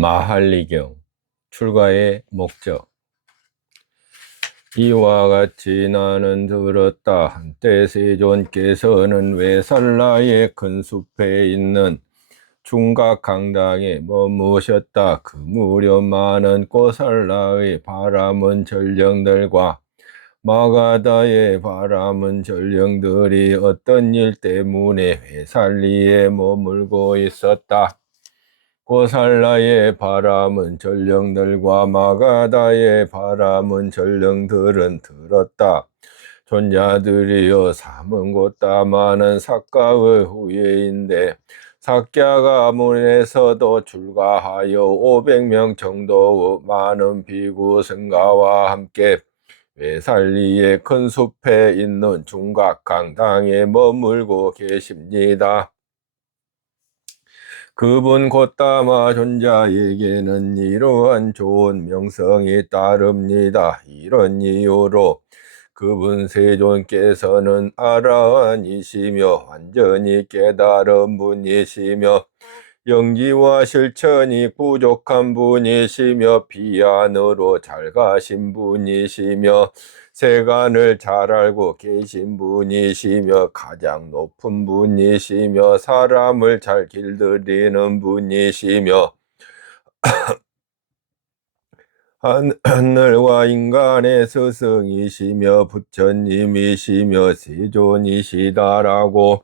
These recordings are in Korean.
마할리경 출가의 목적. 이와 같이 나는 들었다. 한때 세존께서는 외살라의 큰 숲에 있는 중각강당에 머무셨다. 그 무렵 많은 꼬살라의 바람은 전령들과 마가다의 바람은 전령들이 어떤 일 때문에 회살리에 머물고 있었다. 꼬살라의 바람은 전령들과 마가다의 바람은 전령들은 들었다. 존자들이여, 삼은 곧다마는 삭가의 후예인데 삭갸가 문에서도 출가하여 500명 정도의 많은 비구 승가와 함께 외살리의 큰 숲에 있는 중각강당에 머물고 계십니다. 그분 곧다마 존자에게는 이러한 좋은 명성이 따릅니다. 이런 이유로 그분 세존께서는 아라한이시며 완전히 깨달은 분이시며 영지와 실천이 부족한 분이시며 비안으로 잘 가신 분이시며 세간을 잘 알고 계신 분이시며 가장 높은 분이시며 사람을 잘 길들이는 분이시며 하늘과 인간의 스승이시며 부처님이시며 세존이시다라고.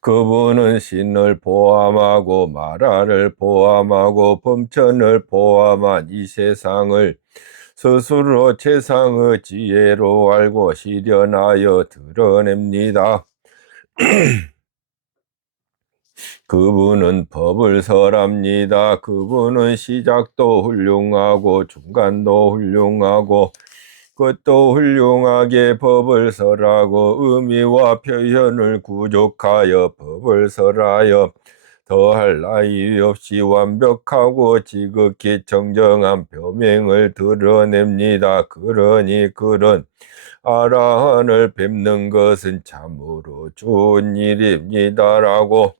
그분은 신을 포함하고 마라를 포함하고 범천을 포함한 이 세상을 스스로 최상의 지혜로 알고 실현하여 드러냅니다. 그분은 법을 설합니다. 그분은 시작도 훌륭하고 중간도 훌륭하고 끝도 훌륭하게 법을 설하고 의미와 표현을 구족하여 법을 설하여 더할 나위 없이 완벽하고 지극히 정정한 표명을 드러냅니다. 그러니 그런 아라한을 뵙는 것은 참으로 좋은 일입니다라고.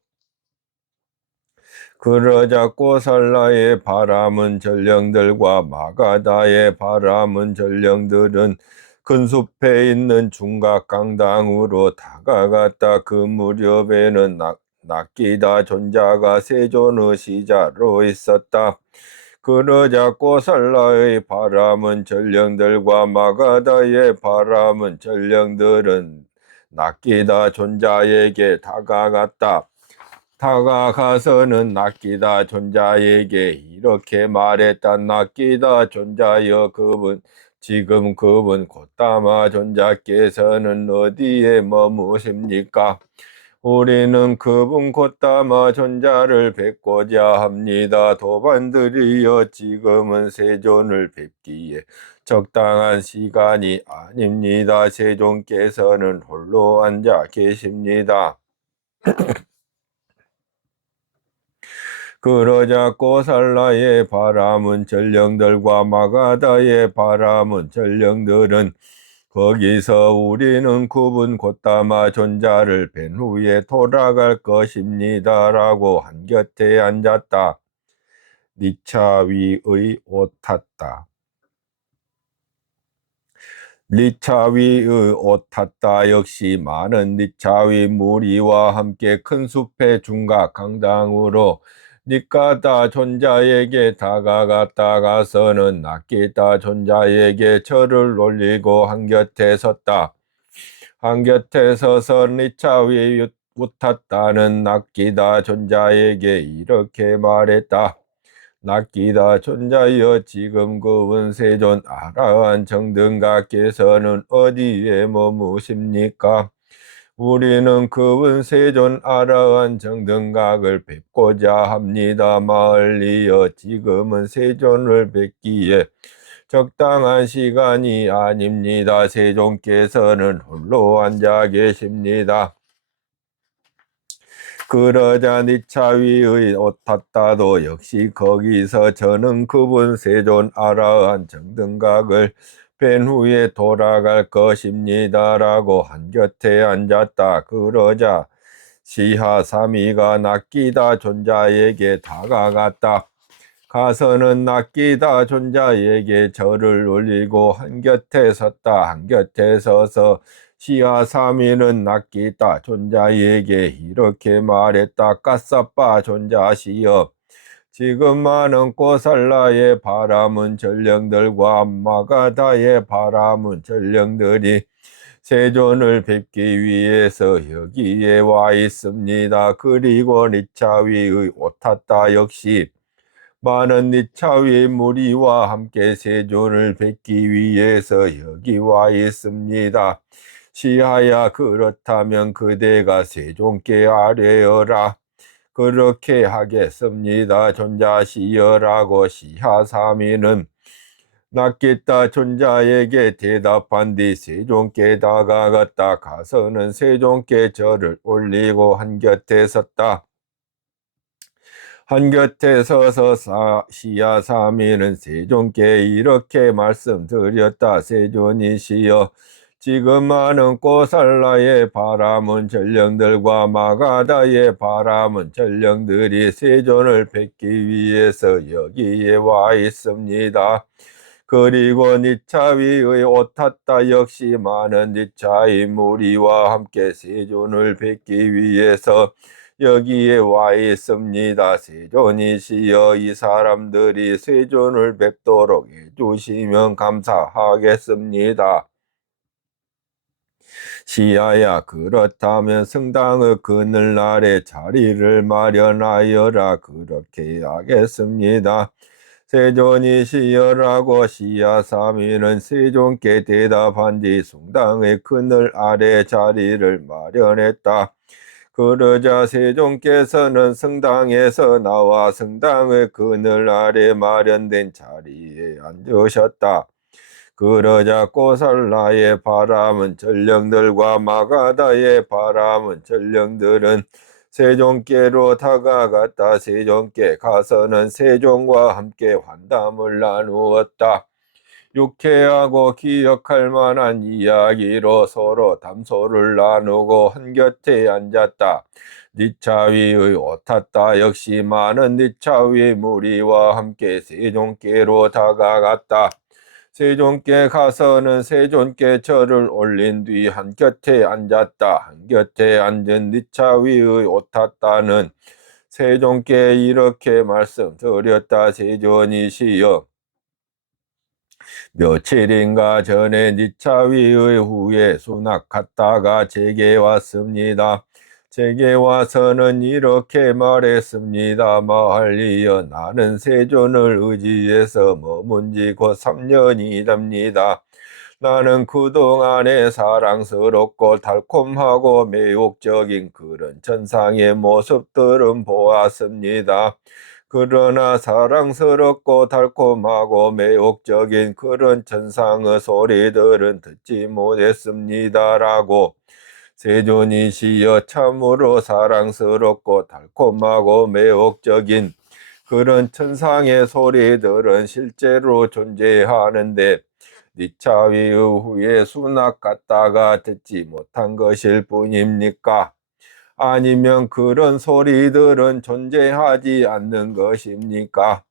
그러자 꼬살라의 바람은 전령들과 마가다의 바람은 전령들은 큰 숲에 있는 중각강당으로 다가갔다. 그 무렵에는 낫기다 존자가 세존의 시자로 있었다. 그러자 꼬살라의 바람은 전령들과 마가다의 바람은 전령들은 낫기다 존자에게 다가갔다. 다가가서는 낫기다 존자에게 이렇게 말했다. 낫기다 존자여, 지금 그분 곧다마 존자께서는 어디에 머무십니까? 우리는 그분 곧다마 존자를 뵙고자 합니다. 도반들이여, 지금은 세존을 뵙기에 적당한 시간이 아닙니다. 세존께서는 홀로 앉아 계십니다. 그러자 꼬살라의 바람은 전령들과 마가다의 바람은 전령들은 거기서 우리는 그분 곧다마 존자를 뵌 후에 돌아갈 것입니다 라고 한곁에 앉았다. 니차위의 오탔다. 니차위의 오탔다 역시 많은 니차위 무리와 함께 큰 숲의 중각 강당으로 니까다 존자에게 다가갔다가서는 낫기다 존자에게 절을 올리고 한곁에 섰다. 한곁에 서서 니차위 우탔다는 낫기다 존자에게 이렇게 말했다. 낫기다 존자여, 지금 그분 세존 아라한 정등각께서는 어디에 머무십니까? 우리는 그분 세존 아라한 정등각을 뵙고자 합니다. 마을리여, 지금은 세존을 뵙기에 적당한 시간이 아닙니다. 세존께서는 홀로 앉아 계십니다. 그러자 니차위의 오탔다도 역시 거기서 저는 그분 세존 아라한 정등각을 뵌 후에 돌아갈 것입니다 라고 한곁에 앉았다. 그러자 시하삼이가 낚이다 존자에게 다가갔다. 가서는 낚이다 존자에게 절을 올리고 한곁에 섰다. 한곁에 서서 시하삼이는 낚이다 존자에게 이렇게 말했다. 까싸빠 존자시여, 지금 많은 꼬살라의 바람은 전령들과 마가다의 바람은 전령들이 세존을 뵙기 위해서 여기에 와 있습니다. 그리고 니차위의 오타타 역시 많은 니차위 무리와 함께 세존을 뵙기 위해서 여기 와 있습니다. 시하야, 그렇다면 그대가 세존께 아뢰어라. 그렇게 하겠습니다. 존자시여라고 시하삼이는 낚였다 존자에게 대답한 뒤 세존께 다가갔다. 가서는 세존께 절을 올리고 한곁에 섰다. 한곁에 서서 시하삼이는 세존께 이렇게 말씀드렸다. 세존이시여, 지금 많은 꼬살라의 바람은 전령들과 마가다의 바람은 전령들이 세존을 뵙기 위해서 여기에 와 있습니다. 그리고 니차위의 오타타 역시 많은 니차위 무리와 함께 세존을 뵙기 위해서 여기에 와 있습니다. 세존이시여, 이 사람들이 세존을 뵙도록 해주시면 감사하겠습니다. 시하야, 그렇다면 성당의 그늘날에 자리를 마련하여라. 그렇게 하겠습니다. 세존이시여라고 시하삼이는 세존께 대답한 뒤 성당의 그늘 아래 자리를 마련했다. 그러자 세존께서는 성당에서 나와 성당의 그늘 아래 마련된 자리에 앉으셨다. 그러자 꼬살라의 바람은 전령들과 마가다의 바람은 전령들은 세존께로 다가갔다. 세존께 가서는 세존과 함께 환담을 나누었다. 유쾌하고 기억할 만한 이야기로 서로 담소를 나누고 한곁에 앉았다. 니차위의 오타타 역시 많은 니차위 무리와 함께 세존께로 다가갔다. 세존께 가서는 세존께 절을 올린 뒤 한곁에 앉았다. 한곁에 앉은 니차위의 오타타는 세존께 이렇게 말씀드렸다. 세존이시여, 며칠인가 전에 니차위의 후에 수납 갔다가 제게 왔습니다. 제게 와서는 이렇게 말했습니다. 마할리여, 나는 세존을 의지해서 머문 지 곧 3년이 됩니다. 나는 그동안에 사랑스럽고 달콤하고 매혹적인 그런 천상의 모습들은 보았습니다. 그러나 사랑스럽고 달콤하고 매혹적인 그런 천상의 소리들은 듣지 못했습니다라고, 세존이시여, 참으로 사랑스럽고 달콤하고 매혹적인 그런 천상의 소리들은 실제로 존재하는데 니차위 후에 수납 갔다가 듣지 못한 것일 뿐입니까? 아니면 그런 소리들은 존재하지 않는 것입니까?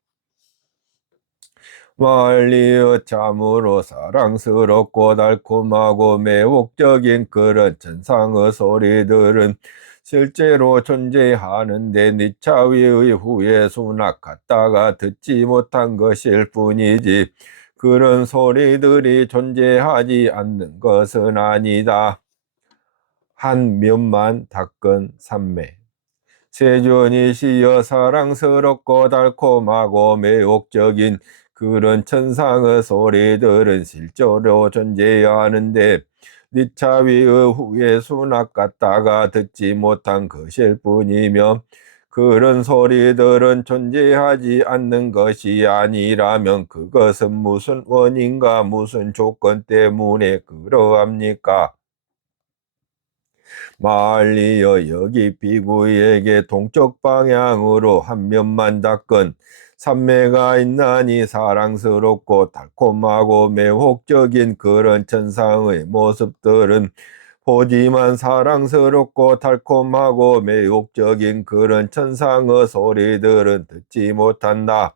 마할리여, 참으로 사랑스럽고 달콤하고 매혹적인 그런 천상의 소리들은 실제로 존재하는데 니차위의 후에 수납 갔다가 듣지 못한 것일 뿐이지 그런 소리들이 존재하지 않는 것은 아니다. 한 면만 닦은 삼매. 세존이시여, 사랑스럽고 달콤하고 매혹적인 그런 천상의 소리들은 실제로 존재하는데 니차위의 후에 수납 갔다가 듣지 못한 것일 뿐이며 그런 소리들은 존재하지 않는 것이 아니라면 그것은 무슨 원인과 무슨 조건 때문에 그러합니까? 마할리여, 여기 비구에게 동쪽 방향으로 한 면만 닦은 삼매가 있나니 사랑스럽고 달콤하고 매혹적인 그런 천상의 모습들은 보지만 사랑스럽고 달콤하고 매혹적인 그런 천상의 소리들은 듣지 못한다.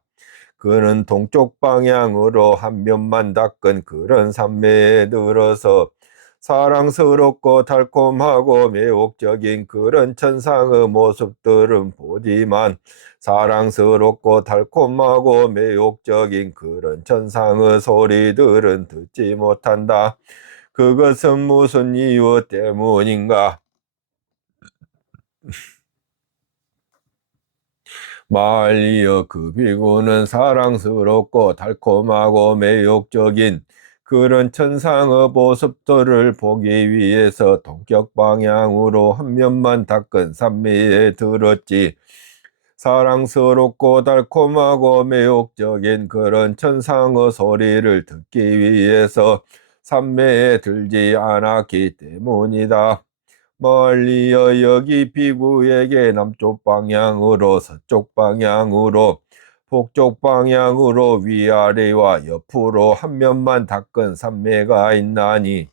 그는 동쪽 방향으로 한 면만 닦은 그런 산매에 들어서 사랑스럽고 달콤하고 매혹적인 그런 천상의 모습들은 보지만 사랑스럽고 달콤하고 매혹적인 그런 천상의 소리들은 듣지 못한다. 그것은 무슨 이유 때문인가? 말리어 그 비구는 사랑스럽고 달콤하고 매혹적인 그런 천상의 모습들을 보기 위해서 동쪽 방향으로 한 면만 닦은 산미에 들었지. 사랑스럽고 달콤하고 매혹적인 그런 천상의 소리를 듣기 위해서 산매에 들지 않았기 때문이다. 멀리여 여기 피구에게 남쪽 방향으로 서쪽 방향으로 북쪽 방향으로 위아래와 옆으로 한 면만 닦은 산매가 있나니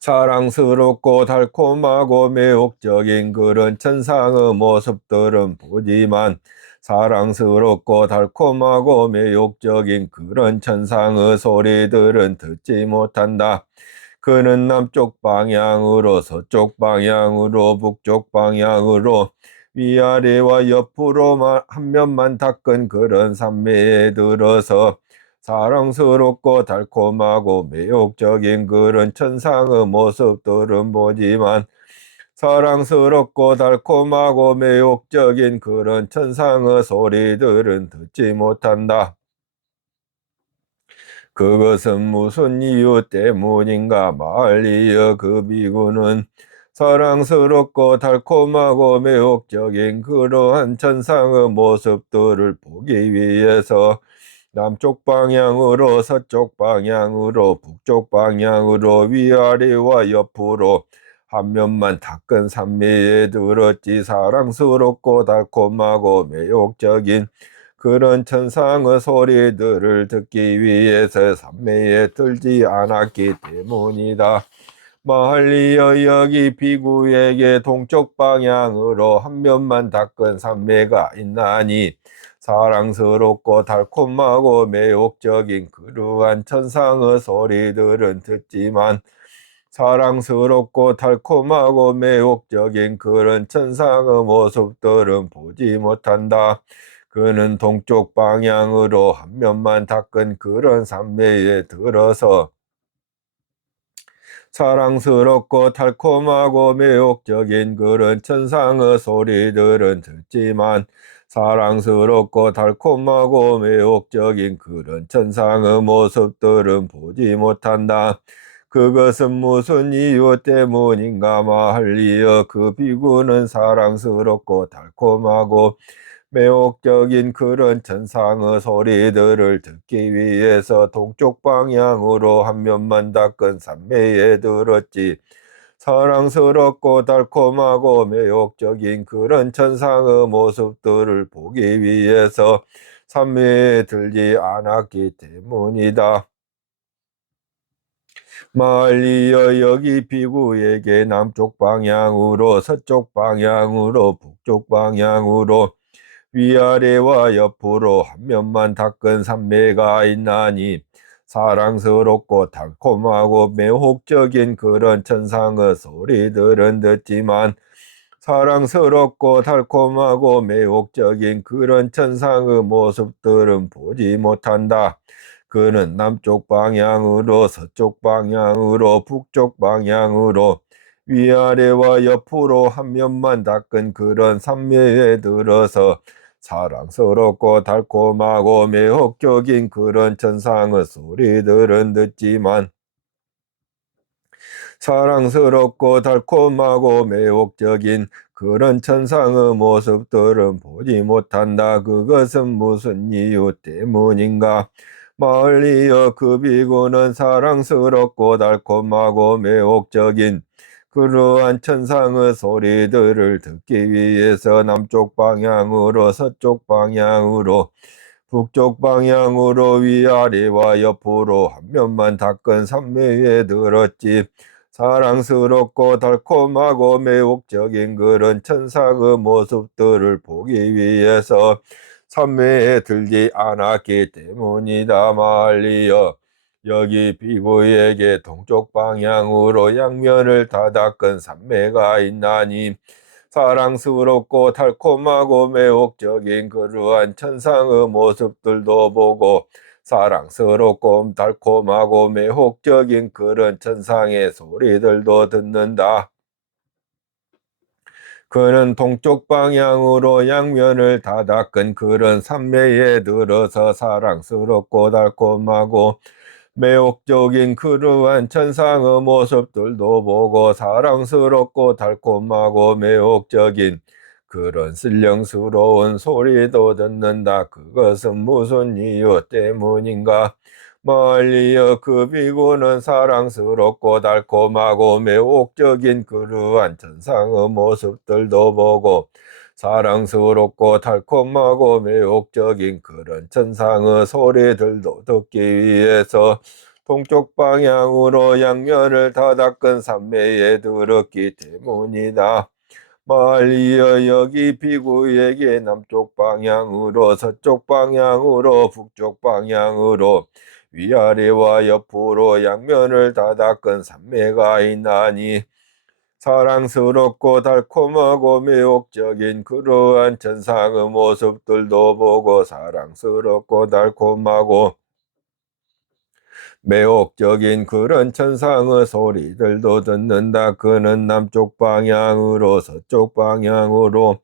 사랑스럽고 달콤하고 매혹적인 그런 천상의 모습들은 보지만 사랑스럽고 달콤하고 매혹적인 그런 천상의 소리들은 듣지 못한다. 그는 남쪽 방향으로 서쪽 방향으로 북쪽 방향으로 위아래와 옆으로만 한 면만 닦은 그런 산매에 들어서 사랑스럽고 달콤하고 매혹적인 그런 천상의 모습들은 보지만 사랑스럽고 달콤하고 매혹적인 그런 천상의 소리들은 듣지 못한다. 그것은 무슨 이유 때문인가? 말리어 그 비구는 사랑스럽고 달콤하고 매혹적인 그러한 천상의 모습들을 보기 위해서 남쪽 방향으로 서쪽 방향으로 북쪽 방향으로 위아래와 옆으로 한 면만 닦은 산미에 들었지. 사랑스럽고 달콤하고 매혹적인 그런 천상의 소리들을 듣기 위해서 산매에 들지 않았기 때문이다. 멀리여 여기 비구에게 동쪽 방향으로 한 면만 닦은 산매가 있나니 사랑스럽고 달콤하고 매혹적인 그러한 천상의 소리들은 듣지만 사랑스럽고 달콤하고 매혹적인 그런 천상의 모습들은 보지 못한다. 그는 동쪽 방향으로 한 면만 닦은 그런 산매에 들어서 사랑스럽고 달콤하고 매혹적인 그런 천상의 소리들은 듣지만 사랑스럽고 달콤하고 매혹적인 그런 천상의 모습들은 보지 못한다. 그것은 무슨 이유 때문인가? 말리어 그 비구는 사랑스럽고 달콤하고 매혹적인 그런 천상의 소리들을 듣기 위해서 동쪽 방향으로 한 면만 닦은 산매에 들었지. 사랑스럽고 달콤하고 매혹적인 그런 천상의 모습들을 보기 위해서 산매에 들지 않았기 때문이다. 멀리여 여기 비구에게 남쪽 방향으로 서쪽 방향으로 북쪽 방향으로 위아래와 옆으로 한 면만 닦은 산매가 있나니 사랑스럽고 달콤하고 매혹적인 그런 천상의 소리들은 듣지만 사랑스럽고 달콤하고 매혹적인 그런 천상의 모습들은 보지 못한다. 그는 남쪽 방향으로 서쪽 방향으로 북쪽 방향으로 위아래와 옆으로 한 면만 닦은 그런 산매에 들어서 사랑스럽고 달콤하고 매혹적인 그런 천상의 소리들은 듣지만 사랑스럽고 달콤하고 매혹적인 그런 천상의 모습들은 보지 못한다. 그것은 무슨 이유 때문인가? 멀리여 그 비구는 사랑스럽고 달콤하고 매혹적인 그러한 천상의 소리들을 듣기 위해서 남쪽 방향으로 서쪽 방향으로 북쪽 방향으로 위아래와 옆으로 한 면만 닦은 산매에 들었지. 사랑스럽고 달콤하고 매혹적인 그런 천상의 모습들을 보기 위해서 산매에 들지 않았기 때문이다 말이여. 여기 비구에게 동쪽 방향으로 양면을 다 닦은 산매가 있나니 사랑스럽고 달콤하고 매혹적인 그러한 천상의 모습들도 보고 사랑스럽고 달콤하고 매혹적인 그런 천상의 소리들도 듣는다. 그는 동쪽 방향으로 양면을 다 닦은 그런 산매에 들어서 사랑스럽고 달콤하고 매혹적인 그러한 천상의 모습들도 보고 사랑스럽고 달콤하고 매혹적인 그런 신령스러운 소리도 듣는다. 그것은 무슨 이유 때문인가? 멀리여 그 비구는 사랑스럽고 달콤하고 매혹적인 그러한 천상의 모습들도 보고 사랑스럽고 달콤하고 매혹적인 그런 천상의 소리들도 듣기 위해서 동쪽 방향으로 양면을 다 닦은 산매에 들었기 때문이다. 멀리여 여기 비구에게 남쪽 방향으로 서쪽 방향으로 북쪽 방향으로 위아래와 옆으로 양면을 다 닦은 산매가 있나니 사랑스럽고 달콤하고 매혹적인 그러한 천상의 모습들도 보고 사랑스럽고 달콤하고 매혹적인 그런 천상의 소리들도 듣는다. 그는 남쪽 방향으로 서쪽 방향으로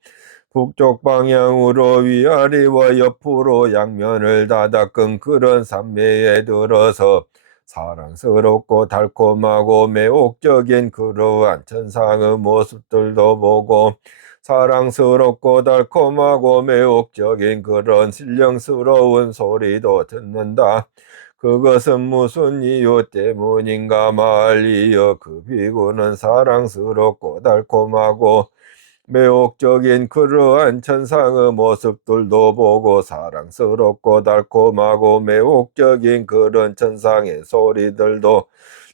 북쪽 방향으로 위아래와 옆으로 양면을 다 닦은 그런 산매에 들어서 사랑스럽고 달콤하고 매혹적인 그러한 천상의 모습들도 보고 사랑스럽고 달콤하고 매혹적인 그런 신령스러운 소리도 듣는다. 그것은 무슨 이유 때문인가 말이여. 그 비구는 사랑스럽고 달콤하고 매혹적인 그러한 천상의 모습들도 보고 사랑스럽고 달콤하고 매혹적인 그런 천상의 소리들도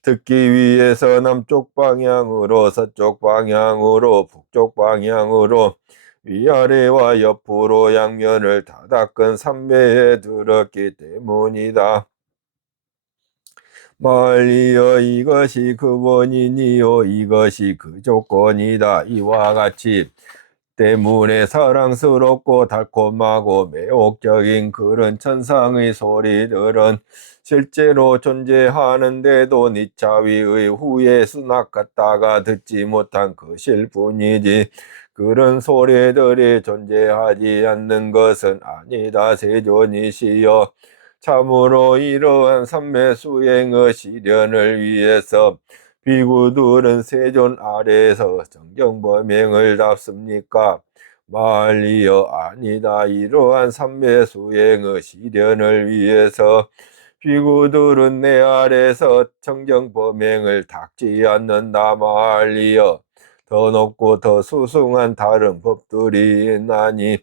듣기 위해서 남쪽 방향으로 서쪽 방향으로 북쪽 방향으로 위아래와 옆으로 양면을 다 닦은 산매에 들었기 때문이다. 멀리여 이것이 그 원인이요 이것이 그 조건이다. 이와 같이 때문에 사랑스럽고 달콤하고 매혹적인 그런 천상의 소리들은 실제로 존재하는데도 니차위의 후에 수납갔다가 듣지 못한 것일 뿐이지 그런 소리들이 존재하지 않는 것은 아니다. 세존이시여 참으로 이러한 삼매 수행의 실현을 위해서 비구들은 세존 아래에서 정정범행을 답습니까? 말리여 아니다. 이러한 삼매 수행의 실현을 위해서 비구들은 내 아래에서 정정범행을 닦지 않는다 말리여. 더 높고 더 수승한 다른 법들이 있나니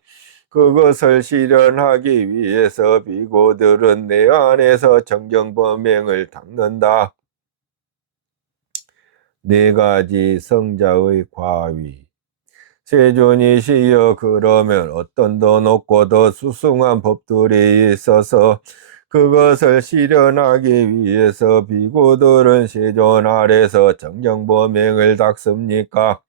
그것을 실현하기 위해서 비구들은 내 안에서 정정범행을 닦는다. 네 가지 성자의 과위. 세존이시여 그러면 어떤 더 높고 더 수승한 법들이 있어서 그것을 실현하기 위해서 비구들은 세존 아래서 정정범행을 닦습니까?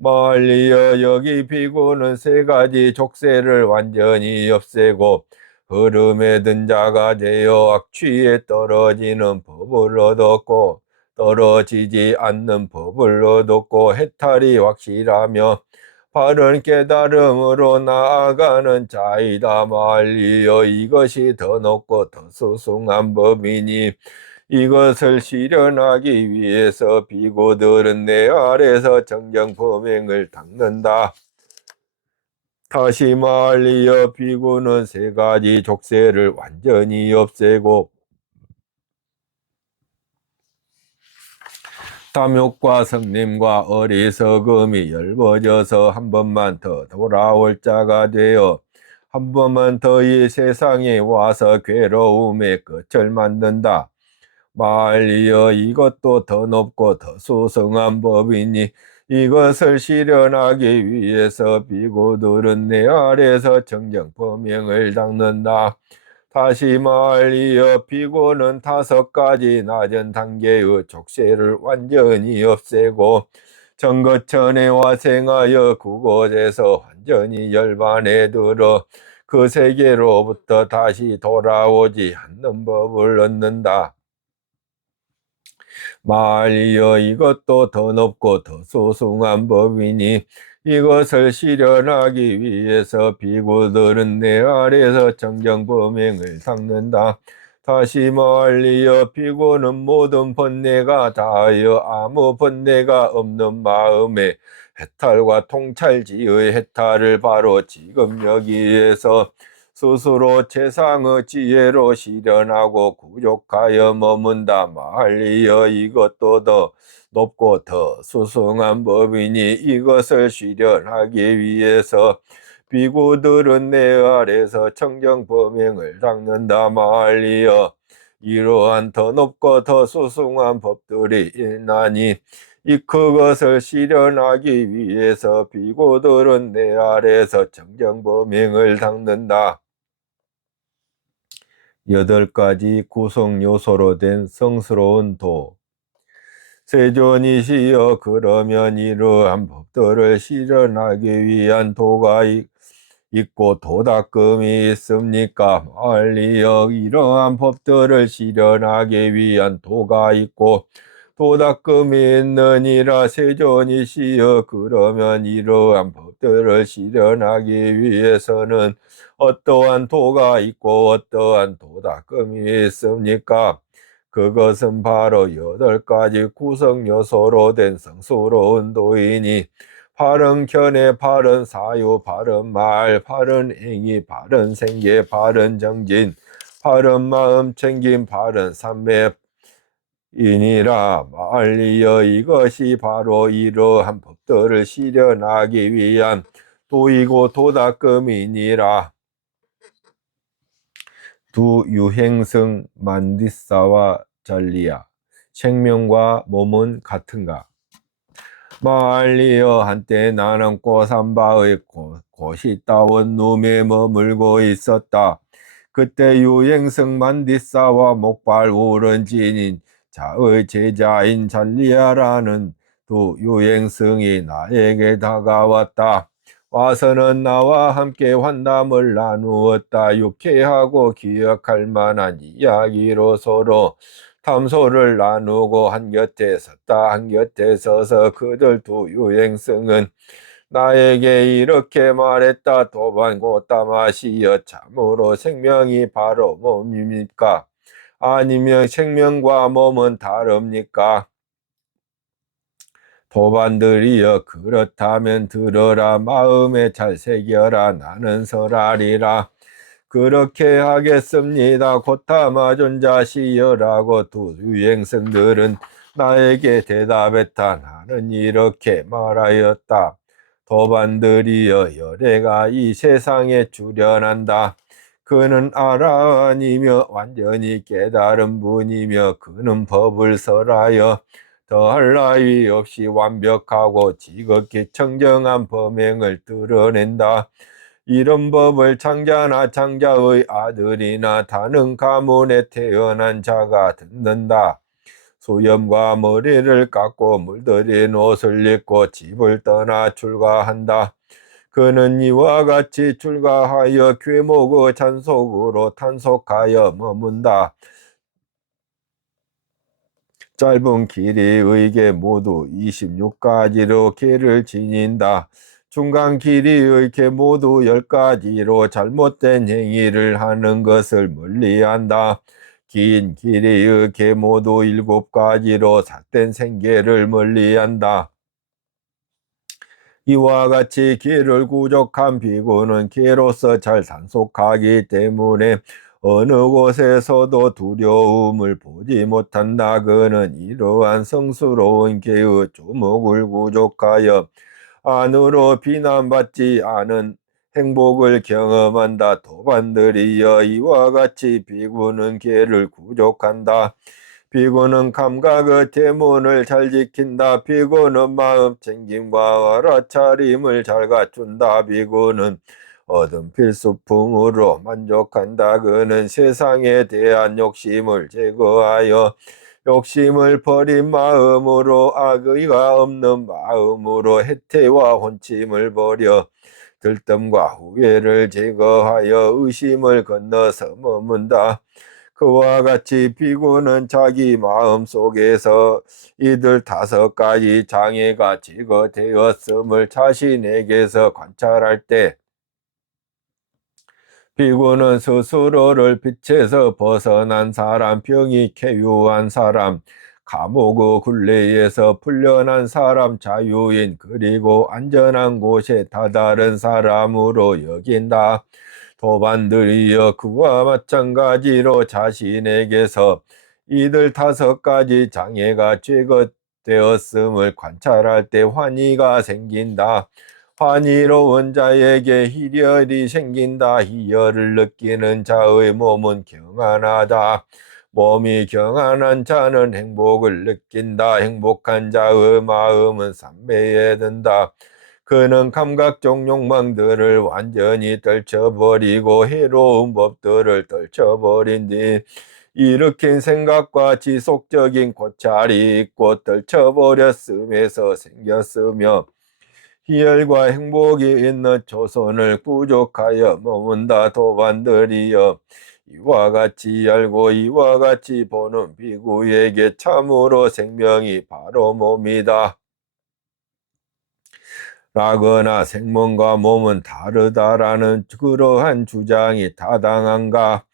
멀리여 여기 비구는 세 가지 족쇄를 완전히 없애고 흐름에 든 자가 되어 악취에 떨어지는 법을 얻었고 떨어지지 않는 법을 얻었고 해탈이 확실하며 바른 깨달음으로 나아가는 자이다 말리여. 이것이 더 높고 더 수승한 법이니 이것을 실현하기 위해서 비구들은 내 아래서 정정범행을 닦는다. 다시 말리여 비구는 세 가지 족쇄를 완전히 없애고 탐욕과 성냄과 어리석음이 열버져서 한 번만 더 돌아올 자가 되어 한 번만 더 이 세상에 와서 괴로움의 끝을 만든다. 말리여 이것도 더 높고 더 소성한 법이니 이것을 실현하기 위해서 비구들은 내 아래서 정정 범행을 닦는다. 다시 말이여 비구는 5가지 낮은 단계의 족쇄를 완전히 없애고 정거천에 와생하여 그곳에서 완전히 열반에 들어 그 세계로부터 다시 돌아오지 않는 법을 얻는다. 말이여 이것도 더 높고 더 소중한 법이니 이것을 실현하기 위해서 비구들은 내 아래서 정정범행을 닦는다. 다시 말리여 비구는 모든 번뇌가 다하여 아무 번뇌가 없는 마음에 해탈과 통찰지의 해탈을 바로 지금 여기에서 스스로 최상의 지혜로 실현하고 구족하여 머문다. 말리여 이것도 더 높고 더 수승한 법이니 이것을 실현하기 위해서 비구들은 내 아래서 청정범행을 닦는다. 말리여 이러한 더 높고 더 수승한 법들이 있나니 이 그것을 실현하기 위해서 비구들은 내 아래서 청정범행을 닦는다. 8가지 구성 요소로 된 성스러운 도. 세존이시여 그러면 이러한 법들을 실현하기 위한 도가 있고 도닦음이 있습니까? 말리여 이러한 법들을 실현하기 위한 도가 있고 도닦음이 있느니라. 세존이시여 그러면 이러한 법들을 실현하기 위해서는 어떠한 도가 있고 어떠한 도닦음이 있습니까? 그것은 바로 8가지 구성 요소로 된 성스러운 도이니 바른 견해, 바른 사유, 바른 말, 바른 행위, 바른 생계, 바른 정진, 바른 마음 챙김, 바른 삼매 이니라. 말리여 이것이 바로 이러한 법들을 실현하기 위한 도이고 도닦음이니라. 두 유행성 만디사와 잘리야. 생명과 몸은 같은가? 말리여 한때 나는 꼬삼바의 곳이 따온 놈에 머물고 있었다. 그때 유행성 만디사와 목발 오른진인 자의 제자인 잘리야라는 두 유행성이 나에게 다가왔다. 와서는 나와 함께 환담을 나누었다. 유쾌하고 기억할 만한 이야기로 서로 탐소를 나누고 한 곁에 섰다. 한 곁에 서서 그들 두 유행성은 나에게 이렇게 말했다. 도반 고따마시여 참으로 생명이 바로 몸입니까? 아니면 생명과 몸은 다릅니까? 도반들이여 그렇다면 들어라. 마음에 잘 새겨라. 나는 설하리라. 그렇게 하겠습니다. 고타마존자시여라고 두 유행성들은 나에게 대답했다. 나는 이렇게 말하였다. 도반들이여 열애가 이 세상에 출현한다. 그는 아라한이며 완전히 깨달은 분이며 그는 법을 설하여 더할 나위 없이 완벽하고 지극히 청정한 범행을 드러낸다. 이런 법을 창자나 창자의 아들이나 다른 가문에 태어난 자가 듣는다. 수염과 머리를 깎고 물들인 옷을 입고 집을 떠나 출가한다. 그는 이와 같이 출가하여 괴목의 잔속으로 탄속하여 머문다. 짧은 길이의 개 모두 26가지로 개를 지닌다. 중간 길이의 개 모두 10가지로 잘못된 행위를 하는 것을 멀리한다. 긴 길이의 개 모두 7가지로 삿된 생계를 멀리한다. 이와 같이 개를 구족한 비구는 개로서 잘 단속하기 때문에 어느 곳에서도 두려움을 보지 못한다. 그는 이러한 성스러운 개의 조목을 구족하여 안으로 비난받지 않은 행복을 경험한다. 도반들이여 이와 같이 비구는 개를 구족한다. 비구는 감각의 대문을 잘 지킨다. 비구는 마음 챙김과 알아차림을 잘 갖춘다. 비구는 얻은 필수품으로 만족한다. 그는 세상에 대한 욕심을 제거하여 욕심을 버린 마음으로 악의가 없는 마음으로 해태와 혼침을 버려 들뜸과 후회를 제거하여 의심을 건너서 머문다. 그와 같이 비구는 자기 마음 속에서 이들 5가지 장애가 제거되었음을 자신에게서 관찰할 때 비구는 스스로를 빛에서 벗어난 사람, 병이 쾌유한 사람, 감옥의 굴레에서 풀려난 사람, 자유인 그리고 안전한 곳에 다다른 사람으로 여긴다. 도반들이여 그와 마찬가지로 자신에게서 이들 5가지 장애가 제거되었음을 관찰할 때 환희가 생긴다. 환희로운 자에게 희열이 생긴다. 희열을 느끼는 자의 몸은 경안하다. 몸이 경안한 자는 행복을 느낀다. 행복한 자의 마음은 삼매에 든다. 그는 감각적 욕망들을 완전히 떨쳐버리고 해로운 법들을 떨쳐버린 뒤 일으킨 생각과 지속적인 고찰이 있고 떨쳐버렸음에서 생겼으며 희열과 행복이 있는 조선을 구족하여 머문다. 도반들이여 이와 같이 알고 이와 같이 보는 비구에게 참으로 생명이 바로 몸이다 라거나 생명과 몸은 다르다라는 그러한 주장이 타당한가?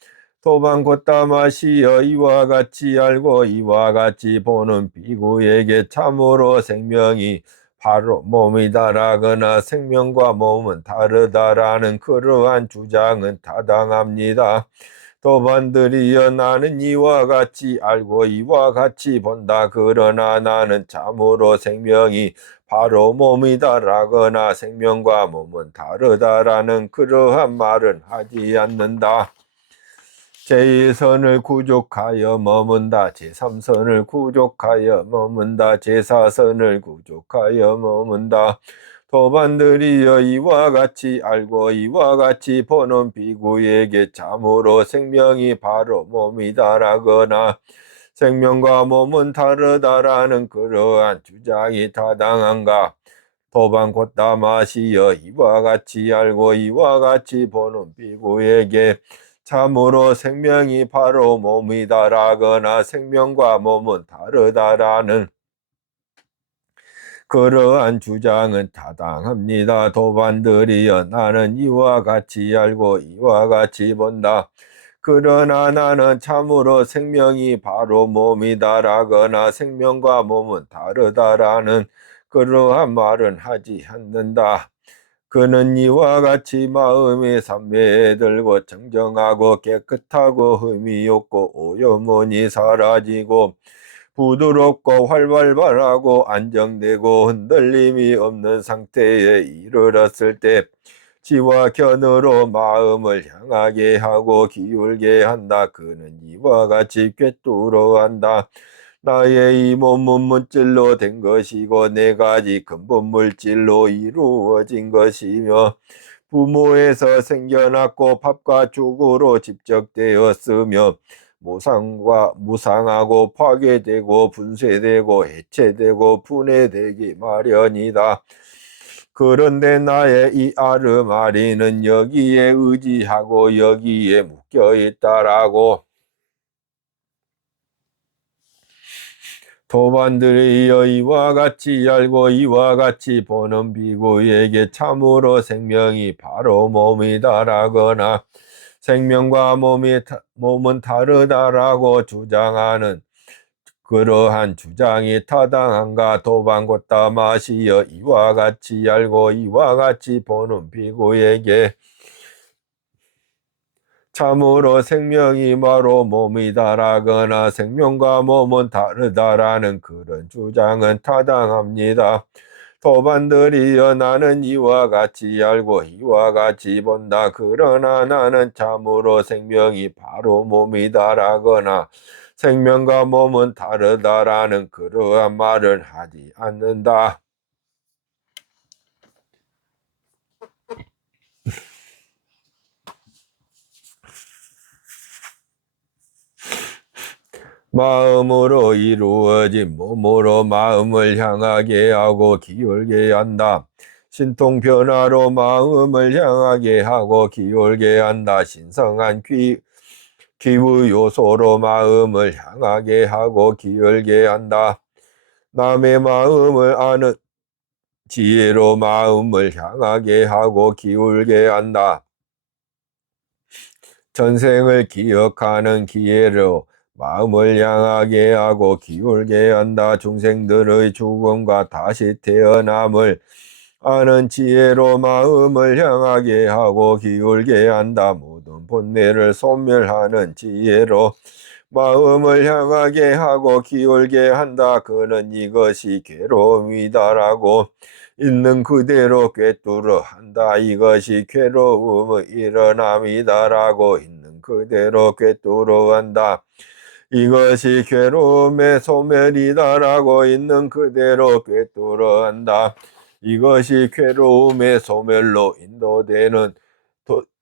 도반고따마시여 이와 같이 알고 이와 같이 보는 비구에게 참으로 생명이 바로 몸이다라거나 생명과 몸은 다르다라는 그러한 주장은 타당합니다. 도반들이여 나는 이와 같이 알고 이와 같이 본다. 그러나 나는 참으로 생명이 바로 몸이다라거나 생명과 몸은 다르다라는 그러한 말은 하지 않는다. 제2선을 구족하여 머문다. 제3선을 구족하여 머문다. 제4선을 구족하여 머문다. 도반들이여 이와 같이 알고 이와 같이 보는 비구에게 참으로 생명이 바로 몸이다라거나 생명과 몸은 다르다라는 그러한 주장이 타당한가? 도반고따마시여 이와 같이 알고 이와 같이 보는 비구에게 참으로 생명이 바로 몸이다라거나 생명과 몸은 다르다라는 그러한 주장은 타당합니다. 도반들이여 나는 이와 같이 알고 이와 같이 본다. 그러나 나는 참으로 생명이 바로 몸이다라거나 생명과 몸은 다르다라는 그러한 말은 하지 않는다. 그는 이와 같이 마음이 삼매에 들고 정정하고 깨끗하고 흠이 없고 오염원이 사라지고 부드럽고 활발하고 안정되고 흔들림이 없는 상태에 이르렀을 때 지와 견으로 마음을 향하게 하고 기울게 한다. 그는 이와 같이 꿰뚫어한다. 나의 이 몸은 물질로 된 것이고 4가지 근본 물질로 이루어진 것이며 부모에서 생겨났고 밥과 죽으로 집적되었으며 무상하고 파괴되고 분쇄되고 해체되고 분해되기 마련이다. 그런데 나의 이 아르마리는 여기에 의지하고 여기에 묶여 있다라고. 도반들이여 이와 같이 알고 이와 같이 보는 비구에게 참으로 생명이 바로 몸이다라거나 생명과 몸은 다르다라고 주장하는 그러한 주장이 타당한가? 도반고따마시여 이와 같이 알고 이와 같이 보는 비구에게 참으로 생명이 바로 몸이다라거나 생명과 몸은 다르다라는 그런 주장은 타당합니다. 도반들이여 나는 이와 같이 알고 이와 같이 본다. 그러나 나는 참으로 생명이 바로 몸이다라거나 생명과 몸은 다르다라는 그러한 말은 하지 않는다. 마음으로 이루어진 몸으로 마음을 향하게 하고 기울게 한다. 신통 변화로 마음을 향하게 하고 기울게 한다. 신성한 기부 요소로 마음을 향하게 하고 기울게 한다. 남의 마음을 아는 지혜로 마음을 향하게 하고 기울게 한다. 전생을 기억하는 기회로 마음을 향하게 하고 기울게 한다. 중생들의 죽음과 다시 태어남을 아는 지혜로 마음을 향하게 하고 기울게 한다. 모든 본뇌를 소멸하는 지혜로 마음을 향하게 하고 기울게 한다. 그는 이것이 괴로움이다라고 있는 그대로 꿰뚫어 한다. 이것이 괴로움의 일어남이다라고 있는 그대로 꿰뚫어 한다. 이것이 괴로움의 소멸이다라고 있는 그대로 꿰뚫어 한다. 이것이 괴로움의 소멸로 인도되는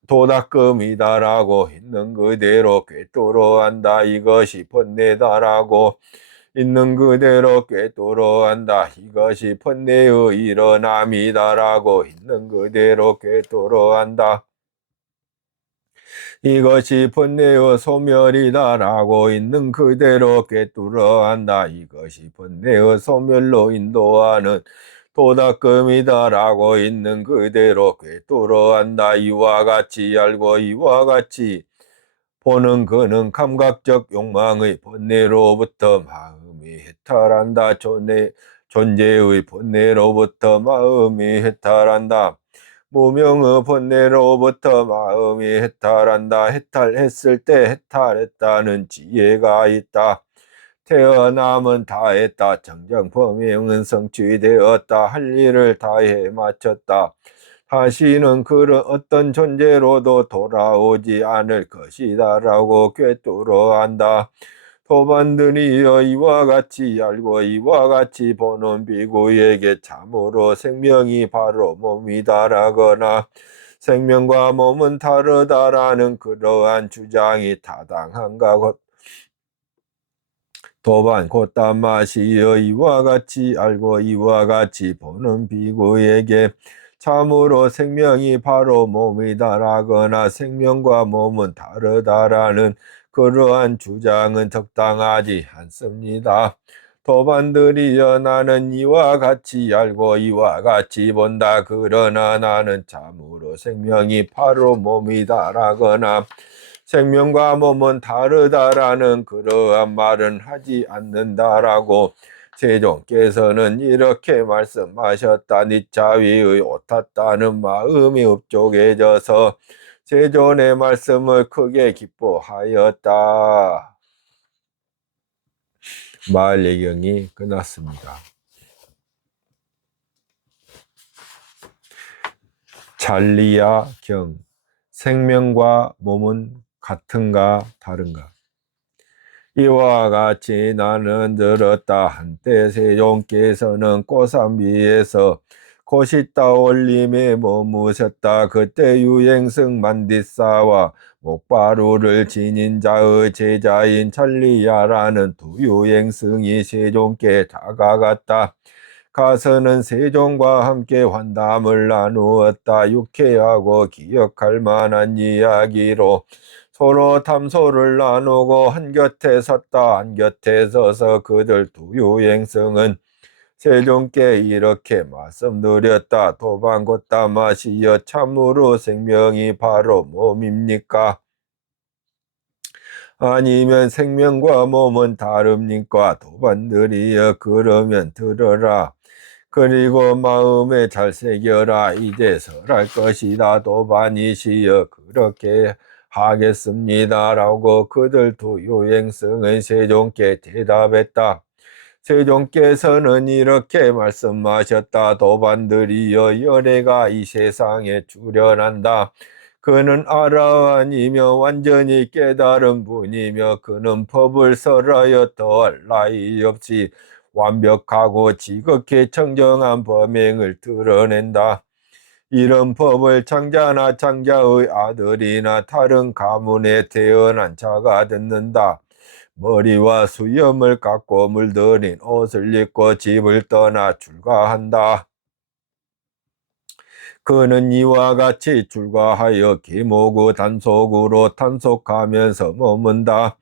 도닦음이다라고 있는 그대로 꿰뚫어 한다. 이것이 번뇌다라고 있는 그대로 꿰뚫어 한다. 이것이 번뇌의 일어남이다라고 있는 그대로 꿰뚫어 한다. 이것이 번뇌의 소멸이다라고 있는 그대로 꿰뚫어 한다. 이것이 번뇌의 소멸로 인도하는 도닦음이다라고 있는 그대로 꿰뚫어 한다. 이와 같이 알고 이와 같이 보는 그는 감각적 욕망의 번뇌로부터 마음이 해탈한다. 존재의 번뇌로부터 마음이 해탈한다. 무명의 번뇌로부터 마음이 해탈한다. 해탈했을 때 해탈했다는 지혜가 있다. 태어남은 다했다. 정정 범행은 성취되었다. 할 일을 다해 마쳤다. 다시는 그런 어떤 존재로도 돌아오지 않을 것이다 라고 꿰뚫어 한다. 도반들이여 이와 같이 알고 이와 같이 보는 비구에게 참으로 생명이 바로 몸이다라거나 생명과 몸은 다르다라는 그러한 주장이 타당한가. 도반 곧단 맛이여 이와 같이 알고 이와 같이 보는 비구에게 참으로 생명이 바로 몸이다라거나 생명과 몸은 다르다라는 그러한 주장은 적당하지 않습니다. 도반들이여 나는 이와 같이 알고 이와 같이 본다. 그러나 나는 참으로 생명이 바로 몸이다라거나 생명과 몸은 다르다라는 그러한 말은 하지 않는다라고 세종께서는 이렇게 말씀하셨다. 니자위의 옳았다는 마음이 흡족해져서 세존의 말씀을 크게 기뻐하였다. 마을예경이 끝났습니다. 잘리야 경. 생명과 몸은 같은가 다른가? 이와 같이 나는 들었다. 한때 세종께서는 고산비에서 고시다 올림에 머무셨다. 그때 유행승 만디사와 목바루를 지닌 자의 제자인 찰리야라는 두 유행승이 세종께 다가갔다. 가서는 세종과 함께 환담을 나누었다. 유쾌하고 기억할 만한 이야기로 서로 탐소를 나누고 한곁에 섰다. 한곁에 서서 그들 두 유행성은 세종께 이렇게 말씀드렸다. 도반고따마시여 참으로 생명이 바로 몸입니까? 아니면 생명과 몸은 다릅니까? 도반들이여 그러면 들어라. 그리고 마음에 잘 새겨라. 이제 설할 것이다. 도반이시여 그렇게 하겠습니다. 라고 그들 두 유행성은 세종께 대답했다. 세종께서는 이렇게 말씀하셨다. 도반들이여 열애가 이 세상에 출현한다. 그는 아라한이며 완전히 깨달은 분이며 그는 법을 설하여 더할 나위 없이 완벽하고 지극히 청정한 범행을 드러낸다. 이런 법을 장자나 장자의 아들이나 다른 가문에 태어난 자가 듣는다. 머리와 수염을 깎고 물들인 옷을 입고 집을 떠나 출가한다. 그는 이와 같이 출가하여 계모구 단속으로 단속하면서 머문다.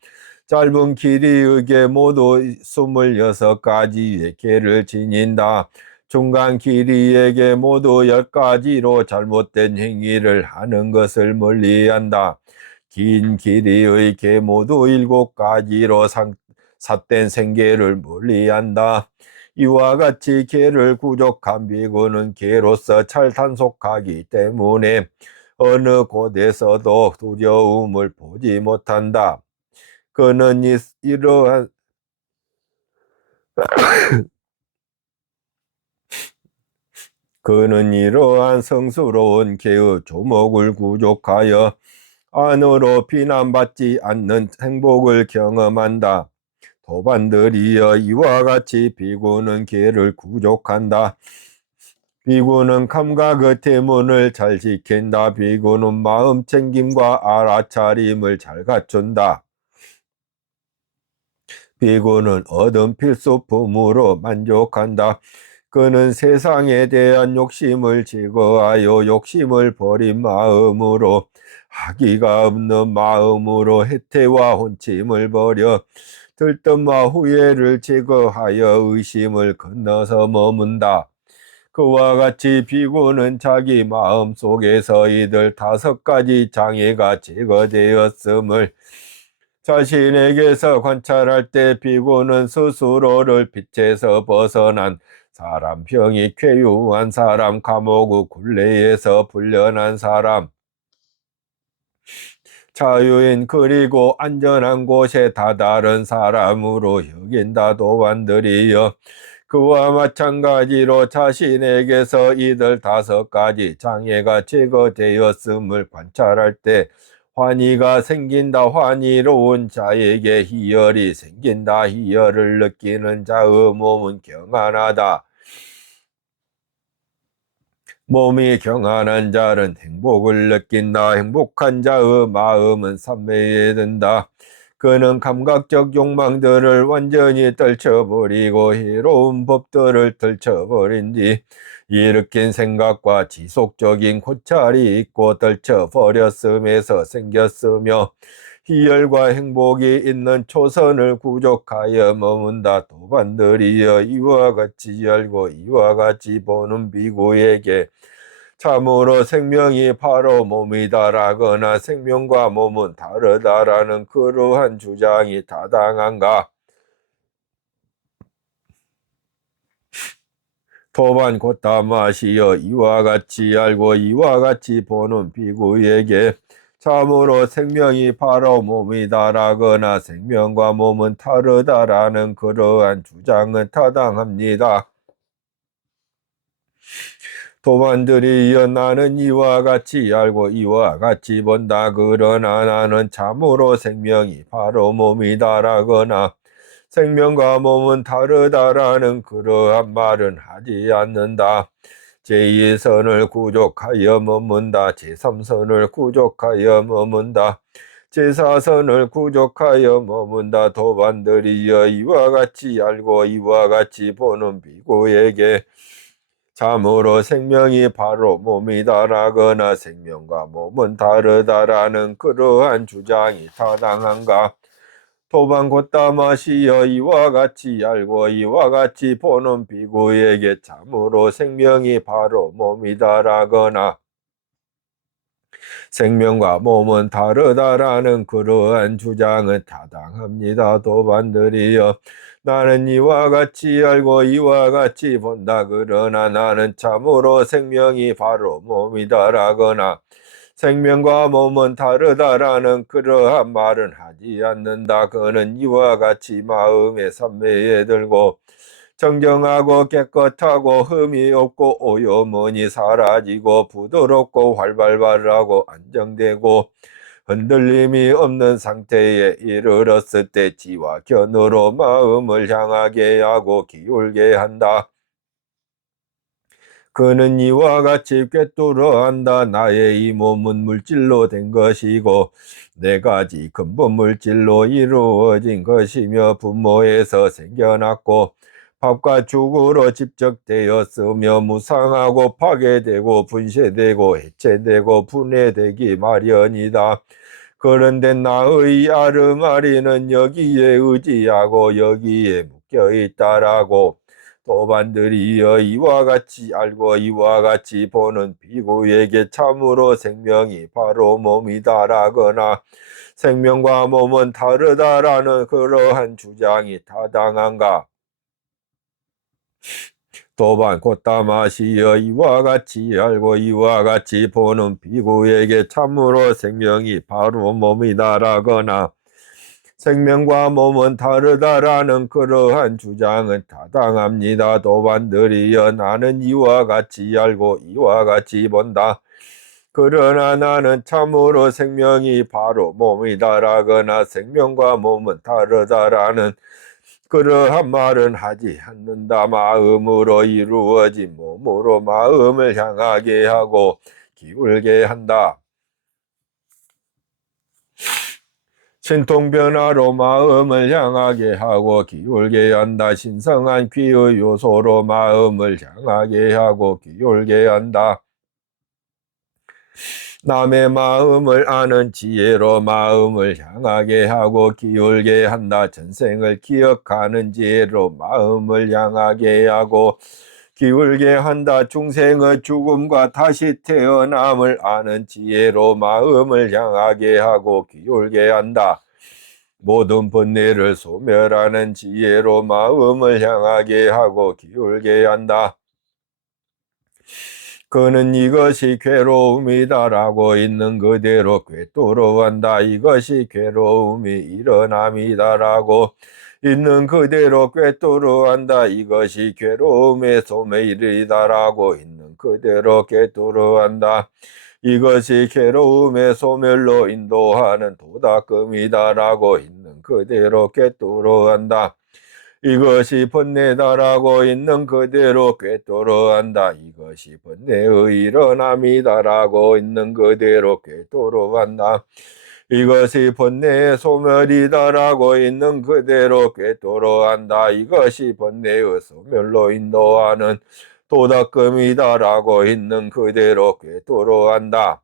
짧은 길이의 계 모두 26가지의 계를 지닌다. 중간 길이의 계 모두 10가지로 잘못된 행위를 하는 것을 멀리한다. 긴 길이의 계 모두 7가지로 삿된 생계를 멀리한다. 이와 같이 계를 구족한 비구는 계로서 잘 단속하기 때문에 어느 곳에서도 두려움을 보지 못한다. 그는 이러한 성스러운 계의 조목을 구족하여 안으로 비난받지 않는 행복을 경험한다. 도반들이여 이와 같이 비구는 계를 구족한다. 비구는 감각의 대문을 잘 지킨다. 비구는 마음 챙김과 알아차림을 잘 갖춘다. 비구는 얻은 필수품으로 만족한다. 그는 세상에 대한 욕심을 제거하여 욕심을 버린 마음으로 학위가 없는 마음으로 해태와 혼침을 버려 들뜸과 후회를 제거하여 의심을 건너서 머문다. 그와 같이 비구는 자기 마음 속에서 이들 5가지 장애가 제거되었음을 자신에게서 관찰할 때 비구는 스스로를 빛에서 벗어난 사람, 병이 쾌유한 사람, 감옥의 굴레에서 풀려난 사람, 자유인 그리고 안전한 곳에 다다른 사람으로 여긴다. 도반들이여 그와 마찬가지로 자신에게서 이들 5가지 장애가 제거되었음을 관찰할 때 환희가 생긴다. 환희로운 자에게 희열이 생긴다. 희열을 느끼는 자의 몸은 경안하다. 몸이 경안한 자는 행복을 느낀다. 행복한 자의 마음은 삼매에 든다. 그는 감각적 욕망들을 완전히 떨쳐버리고 해로운 법들을 떨쳐버린 뒤 일으킨 생각과 지속적인 고찰이 있고 떨쳐버렸음에서 생겼으며 희열과 행복이 있는 초선을 구족하여 머문다. 도반들이여 이와 같이 열고 이와 같이 보는 비구에게 참으로 생명이 바로 몸이다라거나 생명과 몸은 다르다라는 그러한 주장이 타당한가? 도반 곧다마시여 이와 같이 알고 이와 같이 보는 비구에게 참으로 생명이 바로 몸이다라거나 생명과 몸은 다르다라는 그러한 주장은 타당합니다. 도반들이여 나는 이와 같이 알고 이와 같이 본다. 그러나 나는 참으로 생명이 바로 몸이다라거나 생명과 몸은 다르다라는 그러한 말은 하지 않는다. 제2선을 구족하여 머문다. 제3선을 구족하여 머문다. 제4선을 구족하여 머문다. 도반들이여 이와 같이 알고 이와 같이 보는 비구에게 참으로 생명이 바로 몸이다라거나 생명과 몸은 다르다라는 그러한 주장이 타당한가? 도반 곧다마시여 이와 같이 알고 이와 같이 보는 비구에게 참으로 생명이 바로 몸이다라거나 생명과 몸은 다르다라는 그러한 주장은 타당합니다. 도반들이여 나는 이와 같이 알고 이와 같이 본다. 그러나 나는 참으로 생명이 바로 몸이다라거나 생명과 몸은 다르다라는 그러한 말은 하지 않는다. 그는 이와 같이 마음의 삼매에 들고 정정하고 깨끗하고 흠이 없고 오염원이 사라지고 부드럽고 활발하고 안정되고 흔들림이 없는 상태에 이르렀을 때 지와 견으로 마음을 향하게 하고 기울게 한다. 그는 이와 같이 꿰뚫어 한다. 나의 이 몸은 물질로 된 것이고 네 가지 근본 물질로 이루어진 것이며 분모에서 생겨났고 밥과 죽으로 집적되었으며 무상하고 파괴되고 분쇄되고 해체되고 분해되기 마련이다. 그런데 나의 아르마리는 여기에 의지하고 여기에 묶여있다라고 도반들이여 이와 같이 알고 이와 같이 보는 비구에게 참으로 생명이 바로 몸이다라거나 생명과 몸은 다르다라는 그러한 주장이 타당한가? 도반 곧다마시여 이와 같이 알고 이와 같이 보는 비구에게 참으로 생명이 바로 몸이다라거나 생명과 몸은 다르다라는 그러한 주장은 타당합니다. 도반들이여 나는 이와 같이 알고 이와 같이 본다. 그러나 나는 참으로 생명이 바로 몸이다라거나 생명과 몸은 다르다라는 그러한 말은 하지 않는다. 마음으로 이루어진 몸으로 마음을 향하게 하고 기울게 한다. 신통변화로 마음을 향하게 하고 기울게 한다. 신성한 귀의 요소로 마음을 향하게 하고 기울게 한다. 남의 마음을 아는 지혜로 마음을 향하게 하고 기울게 한다. 전생을 기억하는 지혜로 마음을 향하게 하고 기울게 한다. 중생의 죽음과 다시 태어남을 아는 지혜로 마음을 향하게 하고 기울게 한다. 모든 번뇌를 소멸하는 지혜로 마음을 향하게 하고 기울게 한다. 그는 이것이 괴로움이다라고 있는 그대로 꿰뚫어 한다. 이것이 괴로움이 일어남이다라고 있는 그대로 꿰뚫어 한다. 이것이 괴로움의 소멸이다라고 있는 그대로 꿰뚫어 한다. 이것이 괴로움의 소멸로 인도하는 도닦음이다라고 있는 그대로 꿰뚫어 한다. 이것이 번뇌다라고 있는 그대로 꿰뚫어 한다. 이것이 번뇌의 일어남이다라고 있는 그대로 꿰뚫어 한다. 이것이 번뇌의 소멸이다라고 있는 그대로 꿰뚫어 한다. 이것이 번뇌의 소멸로 인도하는 도닦음이다라고 있는 그대로 꿰뚫어 한다.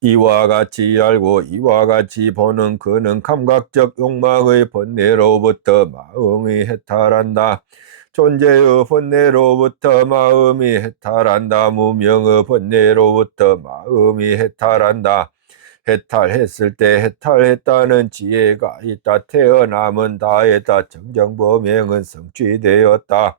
이와 같이 알고 이와 같이 보는 그는 감각적 욕망의 번뇌로부터 마음이 해탈한다. 존재의 번뇌로부터 마음이 해탈한다. 무명의 번뇌로부터 마음이 해탈한다. 해탈했을 때 해탈했다는 지혜가 있다. 태어남은 다했다. 정정범행은 성취되었다.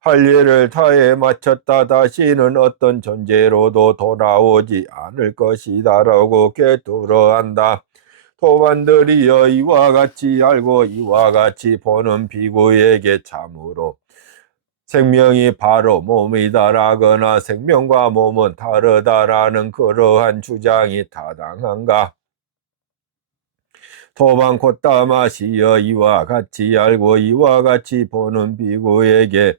할 일을 다해 마쳤다. 다시는 어떤 존재로도 돌아오지 않을 것이다라고 꿰뚫어 한다. 도반들이여 이와 같이 알고 이와 같이 보는 비구에게 참으로 생명이 바로 몸이다라거나 생명과 몸은 다르다라는 그러한 주장이 타당한가? 도반 곧다마시여 이와 같이 알고 이와 같이 보는 비구에게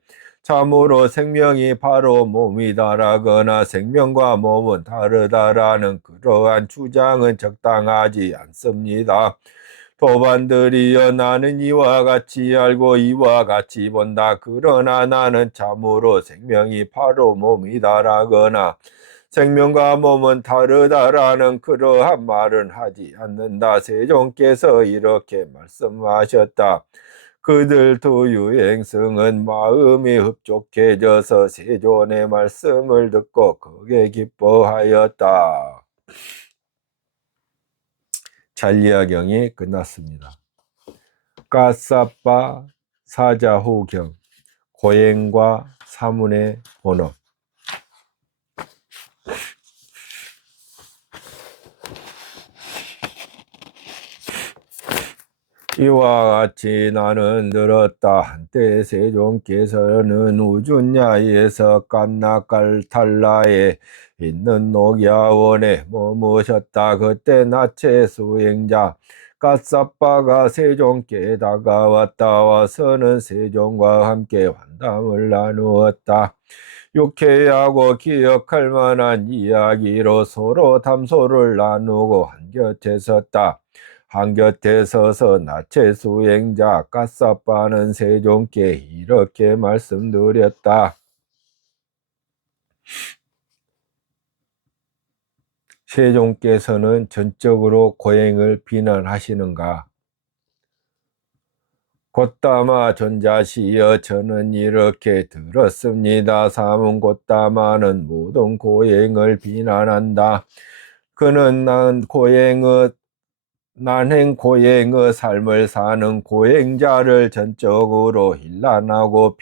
참으로 생명이 바로 몸이다라거나 생명과 몸은 다르다라는 그러한 주장은 적당하지 않습니다. 도반들이여 나는 이와 같이 알고 이와 같이 본다. 그러나 나는 참으로 생명이 바로 몸이다라거나 생명과 몸은 다르다라는 그러한 말은 하지 않는다. 세종께서 이렇게 말씀하셨다. 그들 두 유행승은 마음이 흡족해져서 세존의 말씀을 듣고 크게 기뻐하였다. 잔리아경이 끝났습니다. 까사빠 사자후경 고행과 사문의 본업. 이와 같이 나는 들었다. 한때 세종께서는 우준야에서 깐나칼탈라에 있는 녹야원에 머무셨다. 그때 나체 수행자 까사빠가 세종께 다가왔다. 와서는 세종과 함께 환담을 나누었다. 유쾌하고 기억할 만한 이야기로 서로 담소를 나누고 한곁에 섰다. 한곁에 서서 나체 수행자 까사빠는 세종께 이렇게 말씀드렸다. 세종께서는 전적으로 고행을 비난하시는가? 곧다마 존자시여, 저는 이렇게 들었습니다. 사문곧다마는 모든 고행을 비난한다. 그는 난행 고행의 삶을 사는 고행자를 전적으로 힐난하고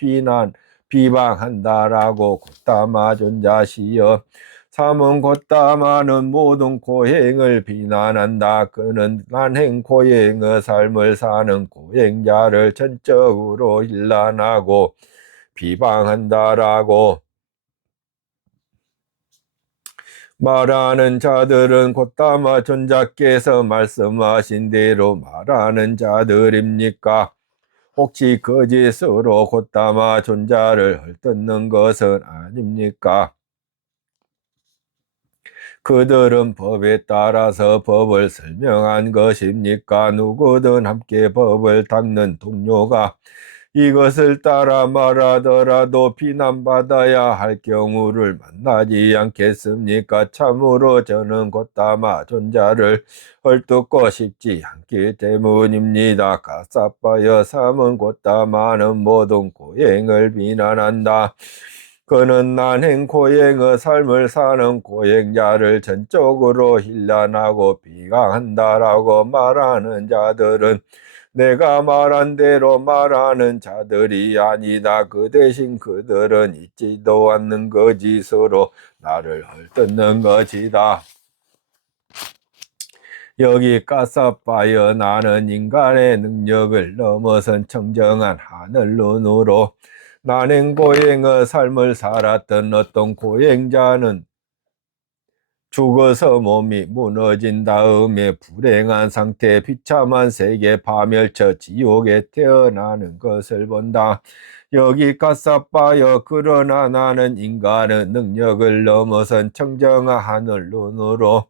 비방한다라고 곧다마 존자시여, 사문곧다마는 모든 고행을 비난한다. 그는 난행 고행의 삶을 사는 고행자를 전적으로 힐난하고 비방한다라고 말하는 자들은 곧다마 존자께서 말씀하신 대로 말하는 자들입니까? 혹시 거짓으로 곧다마 존자를 헐뜯는 것은 아닙니까? 그들은 법에 따라서 법을 설명한 것입니까? 누구든 함께 법을 닦는 동료가 이것을 따라 말하더라도 비난받아야 할 경우를 만나지 않겠습니까? 참으로 저는 곧다마 존자를 헐뜯고 싶지 않기 때문입니다. 가사빠여, 삼은 곧다마는 모든 고행을 비난한다. 그는 난행 고행의 삶을 사는 고행자를 전적으로 힐난하고 비강한다라고 말하는 자들은 내가 말한 대로 말하는 자들이 아니다. 그 대신 그들은 있지도 않는 거짓으로 나를 헐뜯는 것이다. 여기 까사빠여, 나는 인간의 능력을 넘어선 청정한 하늘 눈으로 난행 고행의 삶을 살았던 어떤 고행자는 죽어서 몸이 무너진 다음에 불행한 상태에 비참한 세계 파멸처 지옥에 태어나는 것을 본다. 여기 까사빠여, 그러나 나는 인간의 능력을 넘어선 청정한 하늘 눈으로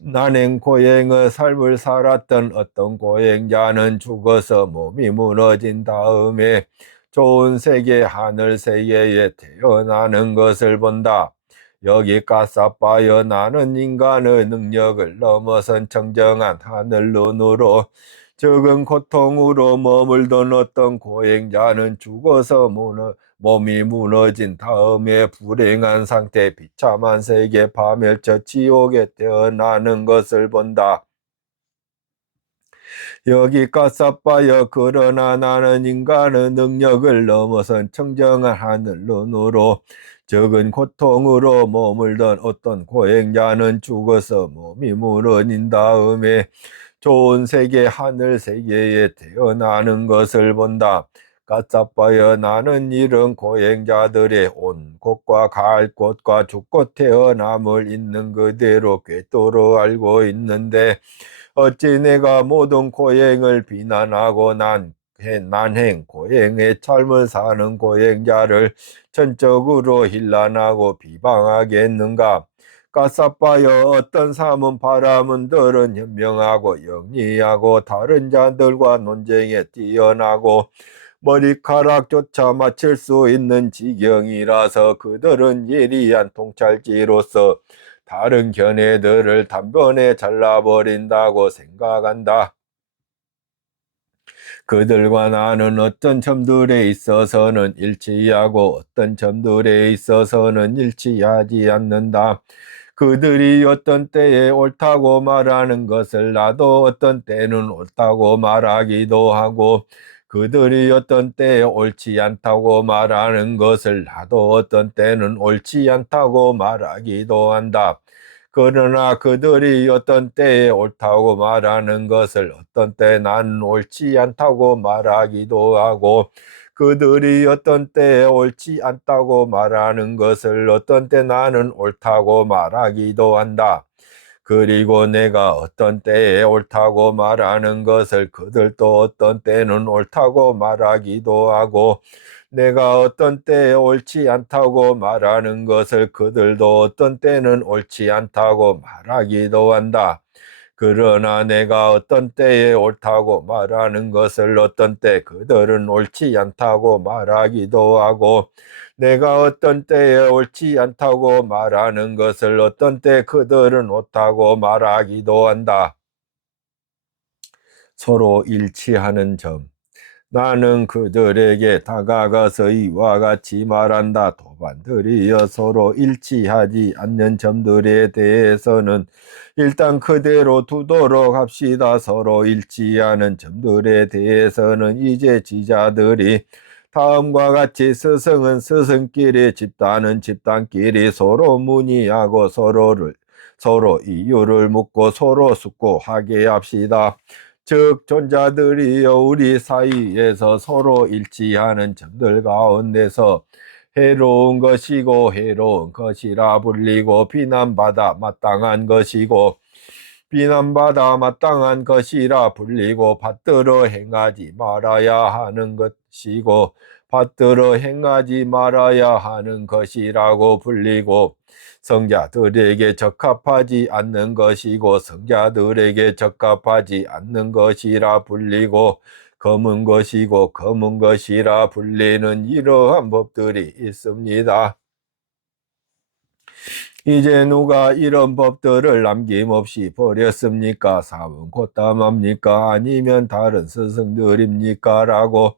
난행 고행의 삶을 살았던 어떤 고행자는 죽어서 몸이 무너진 다음에 좋은 세계, 하늘 세계에 태어나는 것을 본다. 여기 까사빠여, 나는 인간의 능력을 넘어선 청정한 하늘 눈으로 적은 고통으로 머물던 어떤 고행자는 죽어서 몸이 무너진 다음에 불행한 상태, 비참한 세계, 파멸처 지옥에 태어나는 것을 본다. 여기 까사빠여, 그러나 나는 인간의 능력을 넘어선 청정한 하늘 눈으로 적은 고통으로 머물던 어떤 고행자는 죽어서 몸이 무너진 다음에 좋은 세계, 하늘 세계에 태어나는 것을 본다. 까사빠여, 나는 이런 고행자들의 온 곳과 갈 곳과 죽고 태어남을 있는 그대로 꿰뚫어 알고 있는데 어찌 내가 모든 고행을 비난하고 난행 고행의 삶을 사는 고행자를 전적으로 힐난하고 비방하겠는가? 까사빠여, 어떤 사람은 바라문들은 현명하고 영리하고 다른 자들과 논쟁에 뛰어나고 머리카락조차 맞출 수 있는 지경이라서 그들은 예리한 통찰지로서 다른 견해들을 단번에 잘라버린다고 생각한다. 그들과 나는 어떤 점들에 있어서는 일치하고 어떤 점들에 있어서는 일치하지 않는다. 그들이 어떤 때에 옳다고 말하는 것을 나도 어떤 때는 옳다고 말하기도 하고, 그들이 어떤 때에 옳지 않다고 말하는 것을 나도 어떤 때는 옳지 않다고 말하기도 한다. 그러나 그들이 어떤 때에 옳다고 말하는 것을 어떤 때 나는 옳지 않다고 말하기도 하고, 그들이 어떤 때에 옳지 않다고 말하는 것을 어떤 때 나는 옳다고 말하기도 한다. 그리고 내가 어떤 때에 옳다고 말하는 것을 그들도 어떤 때는 옳다고 말하기도 하고, 내가 어떤 때에 옳지 않다고 말하는 것을 그들도 어떤 때는 옳지 않다고 말하기도 한다. 그러나 내가 어떤 때에 옳다고 말하는 것을 어떤 때 그들은 옳지 않다고 말하기도 하고, 내가 어떤 때에 옳지 않다고 말하는 것을 어떤 때 그들은 옳다고 말하기도 한다. 서로 일치하는 점. 나는 그들에게 다가가서 이와 같이 말한다. 도반들이여 서로 일치하지 않는 점들에 대해서는 일단 그대로 두도록 합시다. 서로 일치하는 점들에 대해서는 이제 지자들이 다음과 같이 스승은 스승끼리, 집단은 집단끼리 서로 문의하고 서로 이유를 묻고 서로 숙고하게 합시다. 즉 존자들이여 우리 사이에서 서로 일치하는 점들 가운데서 해로운 것이고 해로운 것이라 불리고, 비난받아 마땅한 것이고 비난받아 마땅한 것이라 불리고, 받들어 행하지 말아야 하는 것이고 받들어 행하지 말아야 하는 것이라고 불리고, 성자들에게 적합하지 않는 것이고 성자들에게 적합하지 않는 것이라 불리고, 검은 것이고 검은 것이라 불리는 이러한 법들이 있습니다. 이제 누가 이런 법들을 남김없이 버렸습니까? 사문 곧담합니까? 아니면 다른 스승들입니까? 라고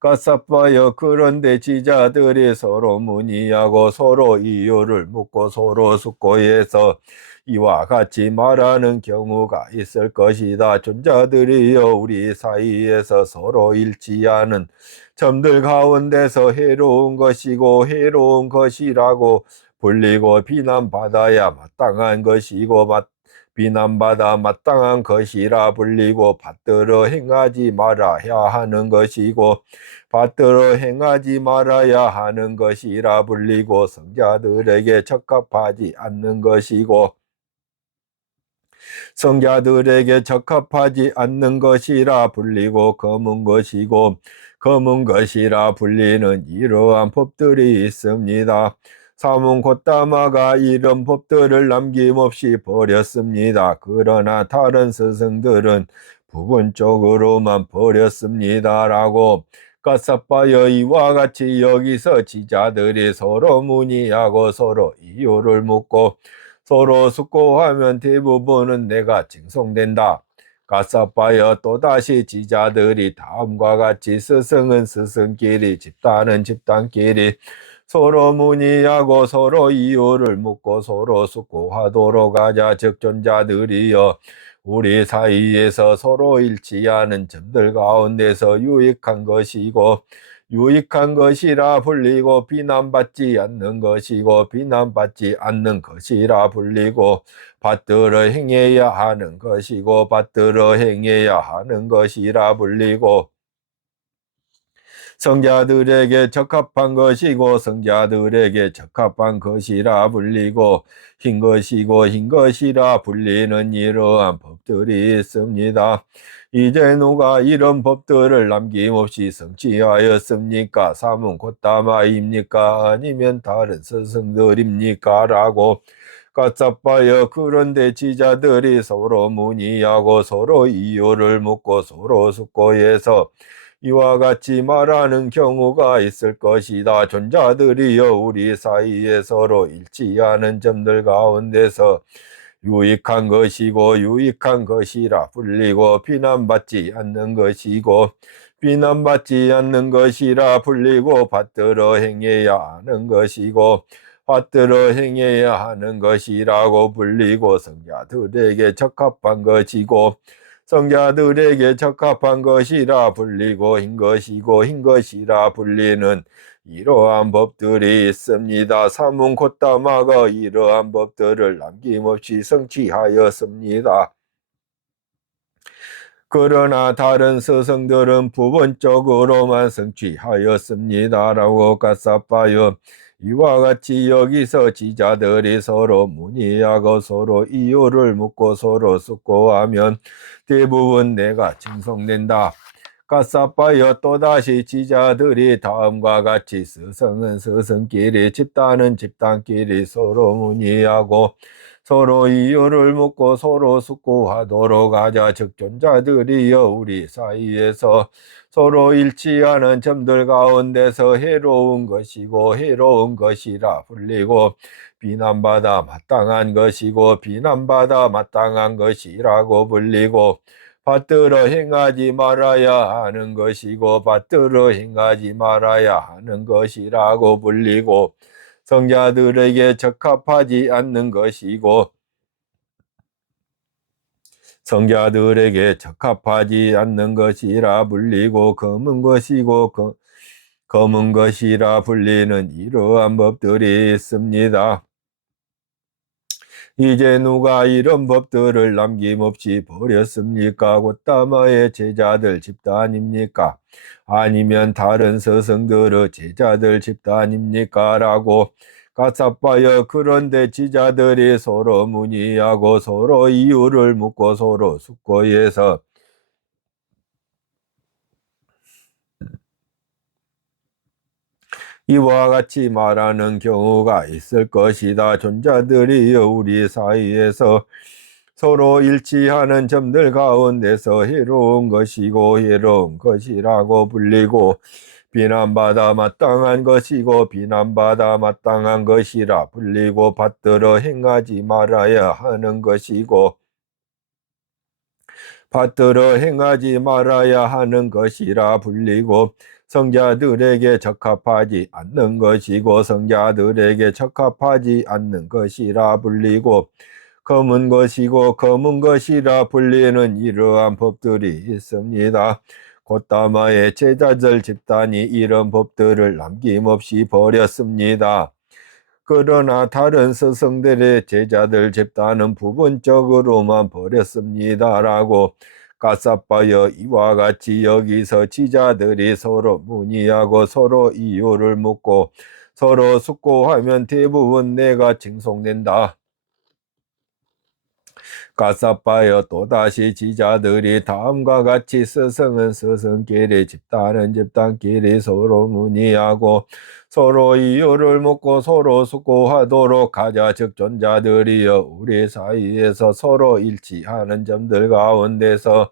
까싸빠여. 그런데 지자들이 서로 문의하고 서로 이유를 묻고 서로 숙고해서 이와 같이 말하는 경우가 있을 것이다. 존자들이여 우리 사이에서 서로 일치하는 점들 가운데서 해로운 것이고 해로운 것이라고 불리고, 비난받아야 마땅한 것이고 비난받아 마땅한 것이라 불리고, 받들어 행하지 말아야 하는 것이고 받들어 행하지 말아야 하는 것이라 불리고, 성자들에게 적합하지 않는 것이고 성자들에게 적합하지 않는 것이라 불리고, 검은 것이고 검은 것이라 불리는 이러한 법들이 있습니다. 사문 곧다마가 이런 법들을 남김없이 버렸습니다. 그러나 다른 스승들은 부분적으로만 버렸습니다. 라고 까싸빠여. 이와 같이 여기서 지자들이 서로 문의하고 서로 이유를 묻고 서로 숙고하면 대부분은 내가 징송된다. 까싸빠여. 또다시 지자들이 다음과 같이 스승은 스승끼리, 집단은 집단끼리 서로 문의하고 서로 이유를 묻고 서로 숙고하도록 하자. 즉 존자들이여 우리 사이에서 서로 일치하는 점들 가운데서 유익한 것이고 유익한 것이라 불리고, 비난받지 않는 것이고 비난받지 않는 것이라 불리고, 받들어 행해야 하는 것이고 받들어 행해야 하는 것이라 불리고, 성자들에게 적합한 것이고 성자들에게 적합한 것이라 불리고, 흰 것이고 흰 것이라 불리는 이러한 법들이 있습니다. 이제 누가 이런 법들을 남김없이 성취하였습니까? 사문 곧다마입니까? 아니면 다른 스승들입니까? 라고 까싸빠여. 그런데 지자들이 서로 문의하고 서로 이유를 묻고 서로 숙고해서 이와 같이 말하는 경우가 있을 것이다. 존자들이여 우리 사이에 서로 일치하는 점들 가운데서 유익한 것이고 유익한 것이라 불리고, 비난받지 않는 것이고 비난받지 않는 것이라 불리고, 받들어 행해야 하는 것이고 받들어 행해야 하는 것이라고 불리고, 성자들에게 적합한 것이고 성자들에게 적합한 것이라 불리고, 흰 것이고 흰 것이라 불리는 이러한 법들이 있습니다. 사문 콧다마가 이러한 법들을 남김없이 성취하였습니다. 그러나 다른 스승들은 부분적으로만 성취하였습니다. 라고 가사빠요. 이와 같이 여기서 지자들이 서로 문의하고 서로 이유를 묻고 서로 숙고하면 대부분 내가 증송된다. 가사빠여 또다시 지자들이 다음과 같이 스승은 스승끼리 집단은 집단끼리 서로 문의하고 서로 이유를 묻고 서로 숙고하도록 하자. 즉 존자들이여 우리 사이에서 서로 일치하는 점들 가운데서 해로운 것이고 해로운 것이라 불리고 비난받아 마땅한 것이고 비난받아 마땅한 것이라고 불리고 받들어 행하지 말아야 하는 것이고 받들어 행하지 말아야 하는 것이라고 불리고 성자들에게 적합하지 않는 것이고 성자들에게 적합하지 않는 것이라 불리고 검은 것이고 검은 것이라 불리는 이러한 법들이 있습니다. 이제 누가 이런 법들을 남김없이 버렸습니까? 곧다마의 제자들 집단입니까? 아니면 다른 스승들의 제자들 집단입니까? 라고 가사빠여. 그런데 지자들이 서로 문의하고 서로 이유를 묻고 서로 숙고해서 이와 같이 말하는 경우가 있을 것이다. 존자들이 우리 사이에서 서로 일치하는 점들 가운데서 해로운 것이고 해로운 것이라고 불리고 비난받아 마땅한 것이고 비난받아 마땅한 것이라 불리고 받들어 행하지 말아야 하는 것이고 받들어 행하지 말아야 하는 것이라 불리고 성자들에게 적합하지 않는 것이고 성자들에게 적합하지 않는 것이라 불리고 검은 것이고 검은 것이라 불리는 이러한 법들이 있습니다. 곧다마의 제자들 집단이 이런 법들을 남김없이 버렸습니다. 그러나 다른 스승들의 제자들 집단은 부분적으로만 버렸습니다. 라고 가사빠여. 이와 같이 여기서 지자들이 서로 문의하고 서로 이유를 묻고 서로 숙고하면 대부분 내가 징송된다. 가사빠여. 또다시 지자들이 다음과 같이 스승은 스승끼리 집단은 집단끼리 서로 문의하고 서로 이유를 묻고 서로 숙고하도록 하자. 즉 존자들이여 우리 사이에서 서로 일치하는 점들 가운데서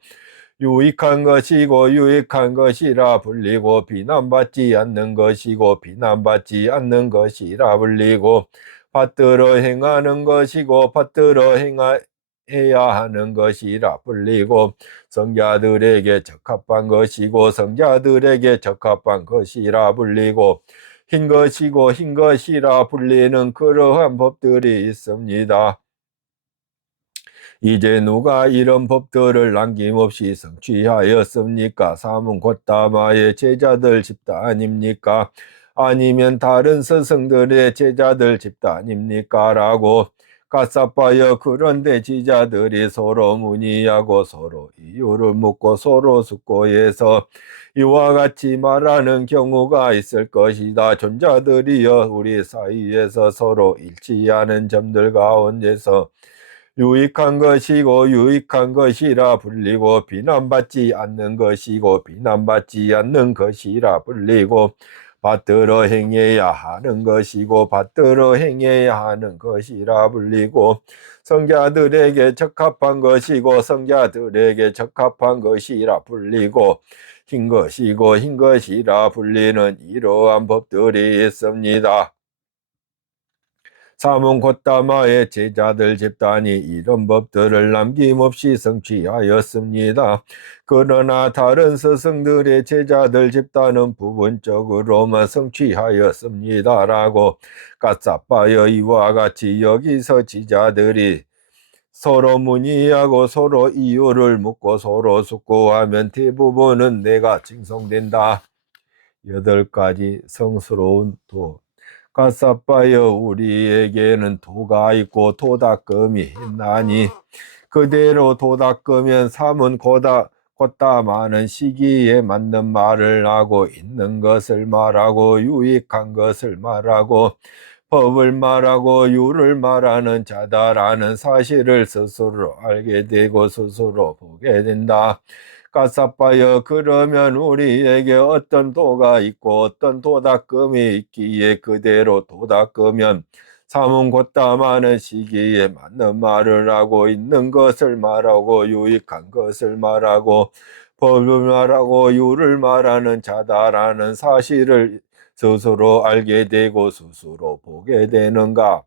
유익한 것이고 유익한 것이라 불리고 비난받지 않는 것이고 비난받지 않는 것이라 불리고 받들어 행하는 것이고 받들어 해야 하는 것이라 불리고 성자들에게 적합한 것이고 성자들에게 적합한 것이라 불리고 흰 것이고 흰 것이라 불리는 그러한 법들이 있습니다. 이제 누가 이런 법들을 남김없이 성취하였습니까? 사문 곧다마의 제자들 집단입니까? 아니면 다른 스승들의 제자들 집단입니까? 라고 가사빠여. 그런데 지자들이 서로 문의하고 서로 이유를 묻고 서로 숙고해서 이와 같이 말하는 경우가 있을 것이다. 존자들이여 우리 사이에서 서로 일치하는 점들 가운데서 유익한 것이고 유익한 것이라 불리고 비난받지 않는 것이고 비난받지 않는 것이라 불리고 받들어 행해야 하는 것이고 받들어 행해야 하는 것이라 불리고 성자들에게 적합한 것이고 성자들에게 적합한 것이라 불리고 흰 것이고 흰 것이라 불리는 이러한 법들이 있습니다. 사문 곧다마의 제자들 집단이 이런 법들을 남김없이 성취하였습니다. 그러나 다른 스승들의 제자들 집단은 부분적으로만 성취하였습니다. 라고 가사빠여. 이와 같이 여기서 지자들이 서로 문의하고 서로 이유를 묻고 서로 숙고하면 대부분은 내가 징송된다. 8가지 성스러운 도. 가사빠여 우리에게는 도가 있고 도닦음이 있나니 그대로 도닦으면 삼은 곧다 많은 시기에 맞는 말을 하고 있는 것을 말하고 유익한 것을 말하고 법을 말하고 유를 말하는 자다라는 사실을 스스로 알게 되고 스스로 보게 된다. 가사빠여 그러면 우리에게 어떤 도가 있고 어떤 도닦음이 있기에 그대로 도닦으면 삼은 곧다 많은 시기에 맞는 말을 하고 있는 것을 말하고 유익한 것을 말하고 법을 말하고 유를 말하는 자다라는 사실을 스스로 알게 되고 스스로 보게 되는가?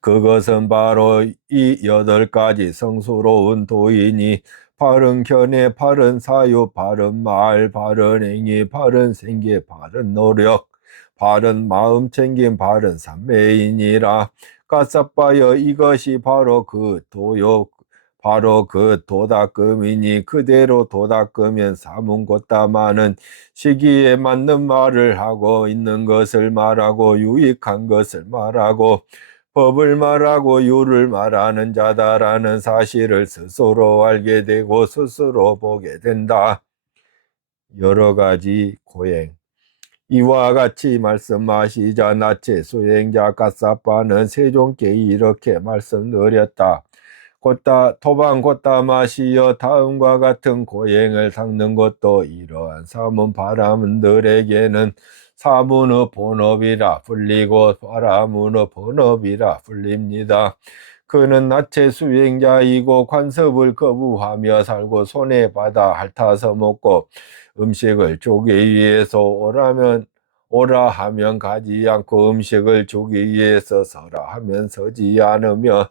그것은 바로 이 8가지 성스러운 도이니 바른 견해, 바른 사유, 바른 말, 바른 행위, 바른 생계, 바른 노력, 바른 마음 챙김, 바른 삼매이니라. 가사빠여 이것이 바로 그 도요, 바로 그 도닦음이니 그대로 도닦으면 삼은 곧다 많은 시기에 맞는 말을 하고 있는 것을 말하고 유익한 것을 말하고 법을 말하고 유를 말하는 자다라는 사실을 스스로 알게 되고 스스로 보게 된다. 8가지 고행. 이와 같이 말씀하시자 나체 수행자 가사빠는 세종께 이렇게 말씀드렸다. 토방 곧다 마시어 다음과 같은 고행을 닦는 것도 이러한 사문 바라문들에게는 사문의 본업이라 불리고 바라문의 본업이라 불립니다. 그는 나체 수행자이고 관습을 거부하며 살고 손해받아 핥아서 먹고 음식을 주기 위해서 오라 하면 가지 않고 음식을 주기 위해서 서라 하면 서지 않으며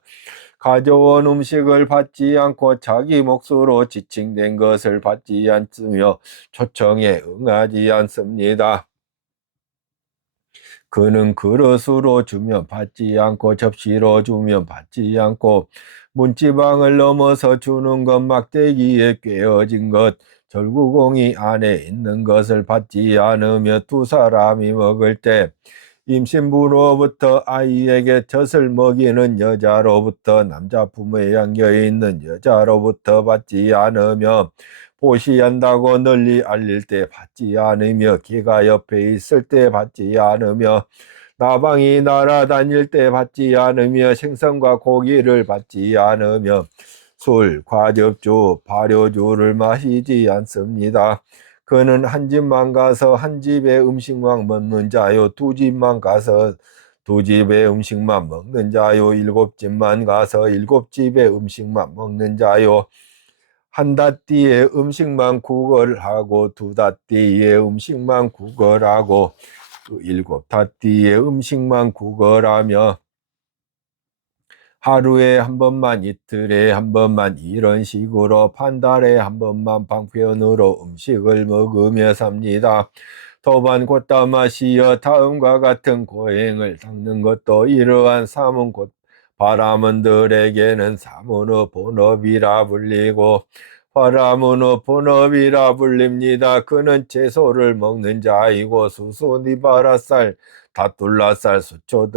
가져온 음식을 받지 않고 자기 몫으로 지칭된 것을 받지 않으며 초청에 응하지 않습니다. 그는 그릇으로 주면 받지 않고 접시로 주면 받지 않고 문지방을 넘어서 주는 것 막대기에 꿰어진 것 절구공이 안에 있는 것을 받지 않으며 두 사람이 먹을 때 임신부로부터 아이에게 젖을 먹이는 여자로부터 남자 품에 안겨있는 여자로부터 받지 않으며 보시한다고 널리 알릴 때 받지 않으며 개가 옆에 있을 때 받지 않으며 나방이 날아다닐 때 받지 않으며 생선과 고기를 받지 않으며 술, 과즙주, 발효주를 마시지 않습니다. 그는 한 집만 가서 한 집의 음식만 먹는 자요, 두 집만 가서 두 집의 음식만 먹는 자요, 7집만 가서 7집의 음식만 먹는 자요, 한 닷띠의 음식만 구걸하고 두 닷띠의 음식만 구걸하고 7닷띠의 음식만 구걸하며 하루에 한 번만, 이틀에 한 번만 이런 식으로 반달에 한 번만 방편으로 음식을 먹으며 삽니다. 도반 곧다 마시어 다음과 같은 고행을 닦는 것도 이러한 사문 곧 바라문들에게는 사문의 본업이라 불리고 바라문의 본업이라 불립니다. 그는 채소를 먹는 자이고 수수, 니바라쌀, 다툴라쌀, 소초,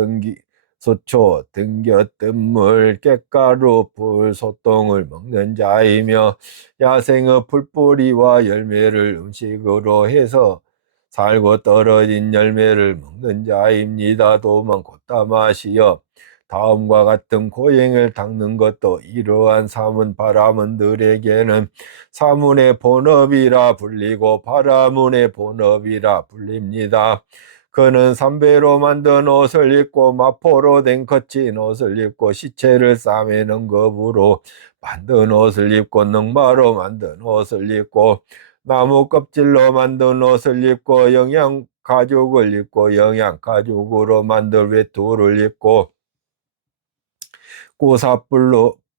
등곁든 물, 깻가루, 풀, 소똥을 먹는 자이며 야생의 풀뿌리와 열매를 음식으로 해서 살고 떨어진 열매를 먹는 자입니다. 도만 곧다 마시어 다음과 같은 고행을 닦는 것도 이러한 사문 바라문들에게는 사문의 본업이라 불리고 바라문의 본업이라 불립니다. 그는 삼배로 만든 옷을 입고 마포로 된 거친 옷을 입고 시체를 싸매는 겁으로 만든 옷을 입고 능마로 만든 옷을 입고 나무 껍질로 만든 옷을 입고 영양 가죽을 입고 영양 가죽으로 만든 외투를 입고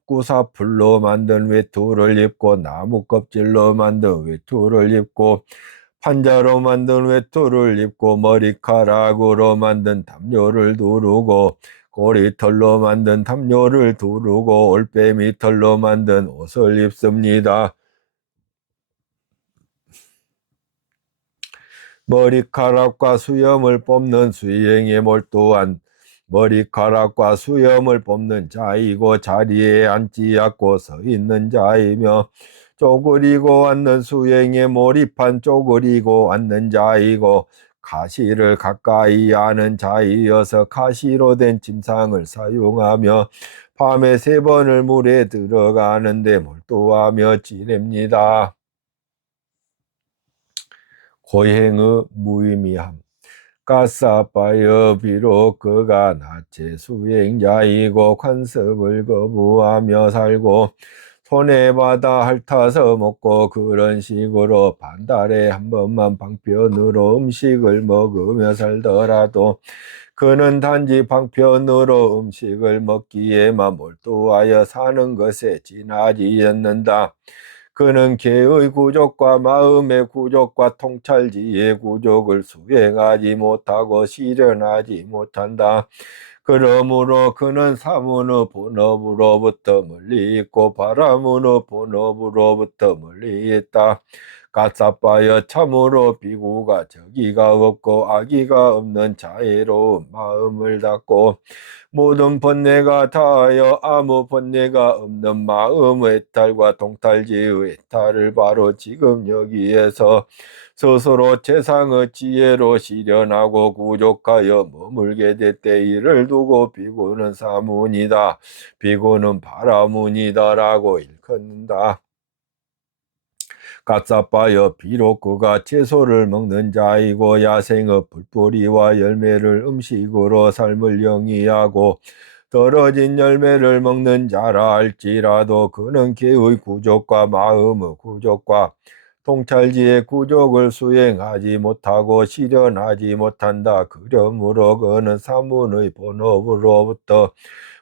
꾸사풀로 만든 외투를 입고 나무 껍질로 만든 외투를 입고 판자로 만든 외투를 입고 머리카락으로 만든 담요를 두르고 고리털로 만든 담요를 두르고 올빼미 털로 만든 옷을 입습니다. 머리카락과 수염을 뽑는 수행의 몰두한 머리카락과 수염을 뽑는 자이고 자리에 앉지 않고 서 있는 자이며 쪼그리고 앉는 수행에 몰입한 쪼그리고 앉는 자이고 가시를 가까이 하는 자이어서 가시로 된 침상을 사용하며 밤에 3번을 물에 들어가는데 몰두하며 지냅니다. 고행의 무의미함. 가사빠여 비록 그가 나체 수행자이고 관습을 거부하며 살고 손해받아 핥아서 먹고 그런 식으로 반달에 한 번만 방편으로 음식을 먹으며 살더라도 그는 단지 방편으로 음식을 먹기에만 몰두하여 사는 것에 지나지 않는다. 그는 개의 구족과 마음의 구족과 통찰지의 구족을 수행하지 못하고 실현하지 못한다. 그러므로 그는 사문의 본업으로부터 멀리 있고 바라문의 본업으로부터 멀리 있다. 가사빠여 참으로 비구가 저기가 없고 악의가 없는 자애로운 마음을 닫고 모든 번뇌가 다하여 아무 번뇌가 없는 마음의 해탈과 동탈지의 해탈을 바로 지금 여기에서 스스로 최상의 지혜로 실현하고 구족하여 머물게 될 때 이를 두고 비구는 사문이다. 비구는 바라문이다라고 일컫는다. 가사빠여 비록 그가 채소를 먹는 자이고 야생의 풀뿌리와 열매를 음식으로 삶을 영위하고 떨어진 열매를 먹는 자라 할지라도 그는 개의 구족과 마음의 구족과 통찰지의 구족을 수행하지 못하고 실현하지 못한다. 그러므로 그는 사문의 본업으로부터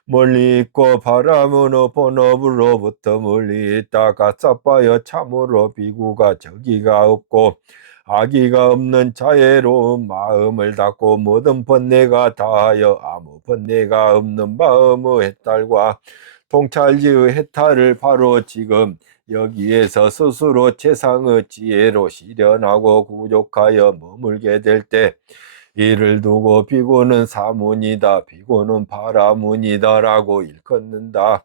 멀리 있고 바라문의 본업으로부터 멀리 있다. 가사빠여 참으로 비구가 저기가 없고 악의가 없는 자애로운 마음을 닫고 모든 번뇌가 다하여 아무 번뇌가 없는 마음의 해탈과 통찰지의 해탈을 바로 지금 여기에서 스스로 최상의 지혜로 실현하고 구족하여 머물게 될 때 이를 두고 비구는 사문이다. 비구는 바라문이다라고 일컫는다.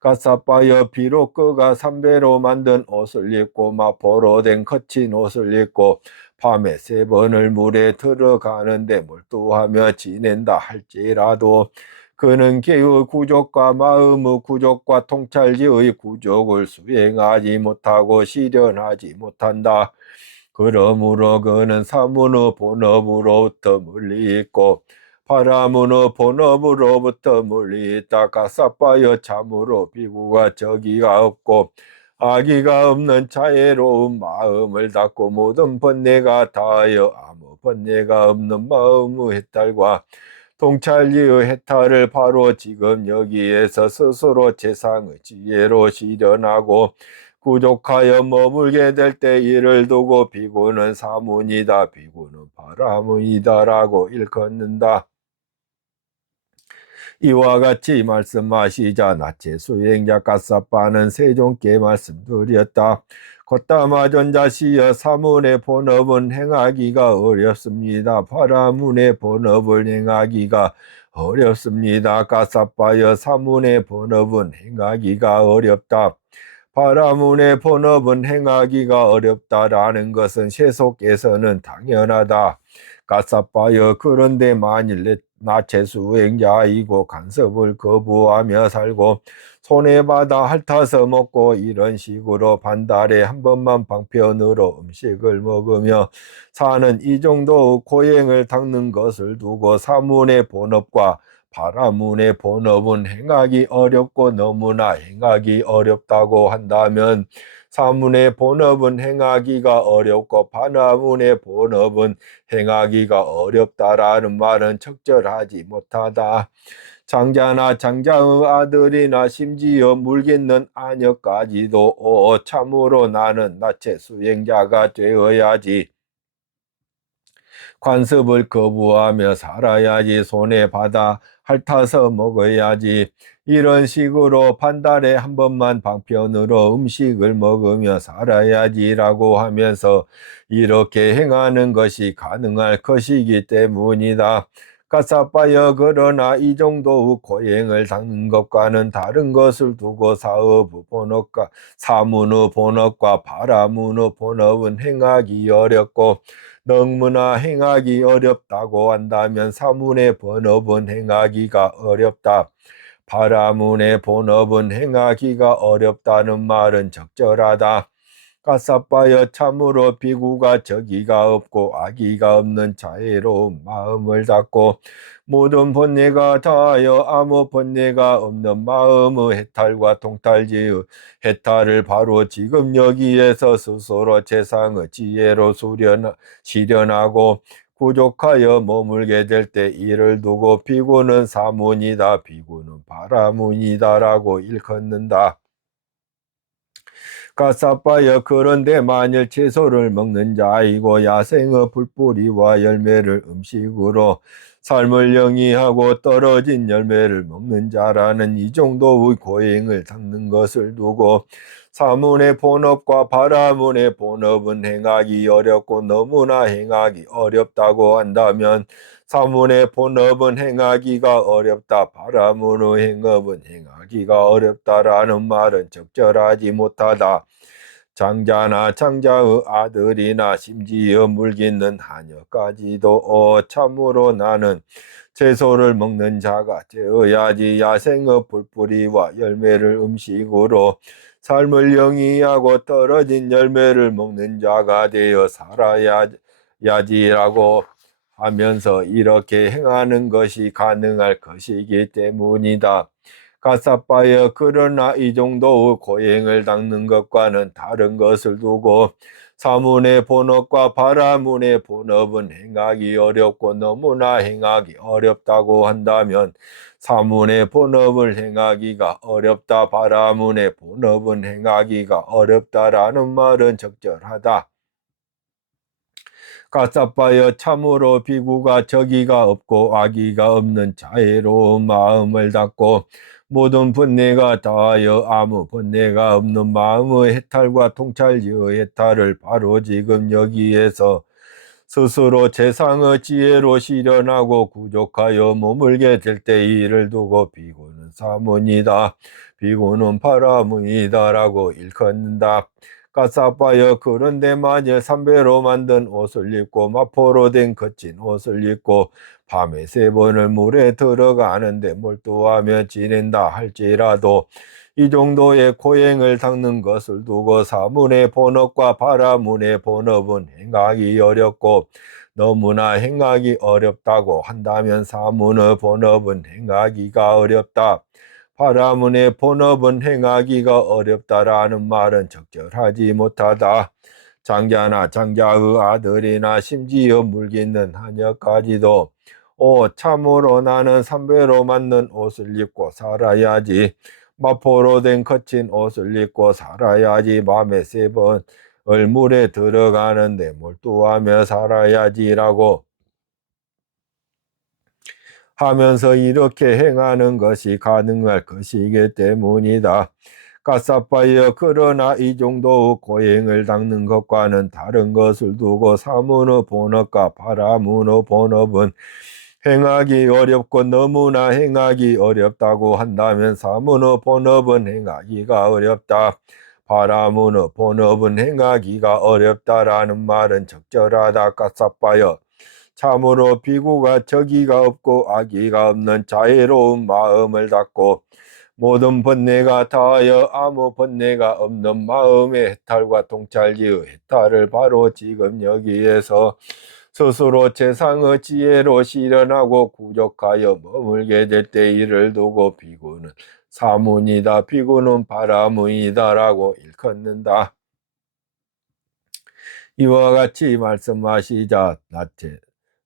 가사빠여 비록 그가 삼배로 만든 옷을 입고 마포로 된 거친 옷을 입고 밤에 3번을 물에 들어가는데 몰두하며 지낸다 할지라도 그는 개의 구족과 마음의 구족과 통찰지의 구족을 수행하지 못하고 실현하지 못한다. 그러므로 그는 사문의 본업으로부터 멀리 있고 바라문의 본업으로부터 멀리 있다. 가사빠여 참으로 비구가 저기가 없고 악의가 없는 자애로운 마음을 닫고 모든 번뇌가 다하여 아무 번뇌가 없는 마음의 해탈과 통찰리의 해탈을 바로 지금 여기에서 스스로 최상의 지혜로 실현하고 구족하여 머물게 될 때 이를 두고 비구는 사문이다. 비구는 바라문이다라고 일컫는다. 이와 같이 말씀하시자 나체 수행자 가사빠는 세종께 말씀드렸다. 걷다마 전자시여 사문의 본업은 행하기가 어렵습니다. 바라문의 본업을 행하기가 어렵습니다. 가사빠여 사문의 본업은 행하기가 어렵다. 바라문의 본업은 행하기가 어렵다라는 것은 세속에서는 당연하다. 가사빠여 그런데 만일 나체 수행자이고 간섭을 거부하며 살고 손해받아 핥아서 먹고 이런 식으로 반달에 한 번만 방편으로 음식을 먹으며 사는 이 정도의 고행을 닦는 것을 두고 사문의 본업과 바라문의 본업은 행하기 어렵고 너무나 행하기 어렵다고 한다면 사문의 본업은 행하기가 어렵고 바라문의 본업은 행하기가 어렵다라는 말은 적절하지 못하다. 장자나 장자의 아들이나 심지어 물깃는 아녀까지도 참으로 나는 나체 수행자가 되어야지 관습을 거부하며 살아야지 손해받아 핥아서 먹어야지 이런 식으로 반 달에 한 번만 방편으로 음식을 먹으며 살아야지라고 하면서 이렇게 행하는 것이 가능할 것이기 때문이다. 가사빠여 그러나 이 정도의 고행을 닦는 것과는 다른 것을 두고 사업의 본업과 사문의 본업과 바라문의 본업은 행하기 어렵고 너무나 행하기 어렵다고 한다면 사문의 본업은 행하기가 어렵다. 바라문의 본업은 행하기가 어렵다는 말은 적절하다. 가사빠여 참으로 비구가 적이가 없고 악의가 없는 자애로운 마음을 닫고 모든 번뇌가 다하여 아무 번뇌가 없는 마음의 해탈과 통탈지의 해탈을 바로 지금 여기에서 스스로 재상의 지혜로 실현하고 부족하여 머물게 될 때 이를 두고 비구는 사문이다, 비구는 바라문이다라고 일컫는다. 가사빠여 그런데 만일 채소를 먹는 자이고 야생의 풀뿌리와 열매를 음식으로 삶을 영위하고 떨어진 열매를 먹는 자라는 이 정도의 고행을 닦는 것을 두고 사문의 본업과 바라문의 본업은 행하기 어렵고 너무나 행하기 어렵다고 한다면 사문의 본업은 행하기가 어렵다, 바라문의 행업은 행하기가 어렵다라는 말은 적절하지 못하다. 장자나 장자의 아들이나 심지어 물깃는 하녀까지도 참으로 나는 채소를 먹는 자가 되어야지 야생의 풀뿌리와 열매를 음식으로 삶을 영위하고 떨어진 열매를 먹는 자가 되어 살아야지라고 하면서 이렇게 행하는 것이 가능할 것이기 때문이다. 가사빠여 그러나 이 정도의 고행을 닦는 것과는 다른 것을 두고 사문의 본업과 바라문의 본업은 행하기 어렵고 너무나 행하기 어렵다고 한다면 사문의 본업을 행하기가 어렵다, 바라문의 본업은 행하기가 어렵다라는 말은 적절하다. 가사빠여 참으로 비구가 적의가 없고 악의가 없는 자애로운 마음을 닫고 모든 번뇌가 다하여 아무 번뇌가 없는 마음의 해탈과 통찰지의 해탈을 바로 지금 여기에서 스스로 재상의 지혜로 실현하고 구족하여 머물게 될 때 이를 두고 비구는 사문이다, 비구는 바라문이다라고 일컫는다. 가사빠여 그런데 만일 삼배로 만든 옷을 입고 마포로 된 거친 옷을 입고 밤에 3번을 물에 들어가는데 몰두하며 지낸다 할지라도 이 정도의 고행을 닦는 것을 두고 사문의 본업과 바라문의 본업은 행하기 어렵고 너무나 행하기 어렵다고 한다면 사문의 본업은 행하기가 어렵다, 바라문의 본업은 행하기가 어렵다라는 말은 적절하지 못하다. 장자나 장자의 아들이나 심지어 물깃는 하녀까지도 참으로 나는 삼배로 만든 옷을 입고 살아야지, 마포로 된 거친 옷을 입고 살아야지, 밤에 3번을 물에 들어가는데 몰두하며 살아야지라고 하면서 이렇게 행하는 것이 가능할 것이기 때문이다. 가사빠여 그러나 이 정도의 고행을 닦는 것과는 다른 것을 두고 사문의 본업과 바라문의 본업은 행하기 어렵고 너무나 행하기 어렵다고 한다면 사문의 본업은 행하기가 어렵다, 바라문의 본업은 행하기가 어렵다라는 말은 적절하다. 가사빠여 참으로 비구가 적의가 없고 악의가 없는 자애로운 마음을 닫고 모든 번뇌가 다하여 아무 번뇌가 없는 마음의 해탈과 통찰지의 해탈을 바로 지금 여기에서 스스로 재상의 지혜로 실현하고 구족하여 머물게 될 때 이를 두고 비구는 사문이다, 비구는 바라문이다라고 일컫는다. 이와 같이 말씀하시자 나체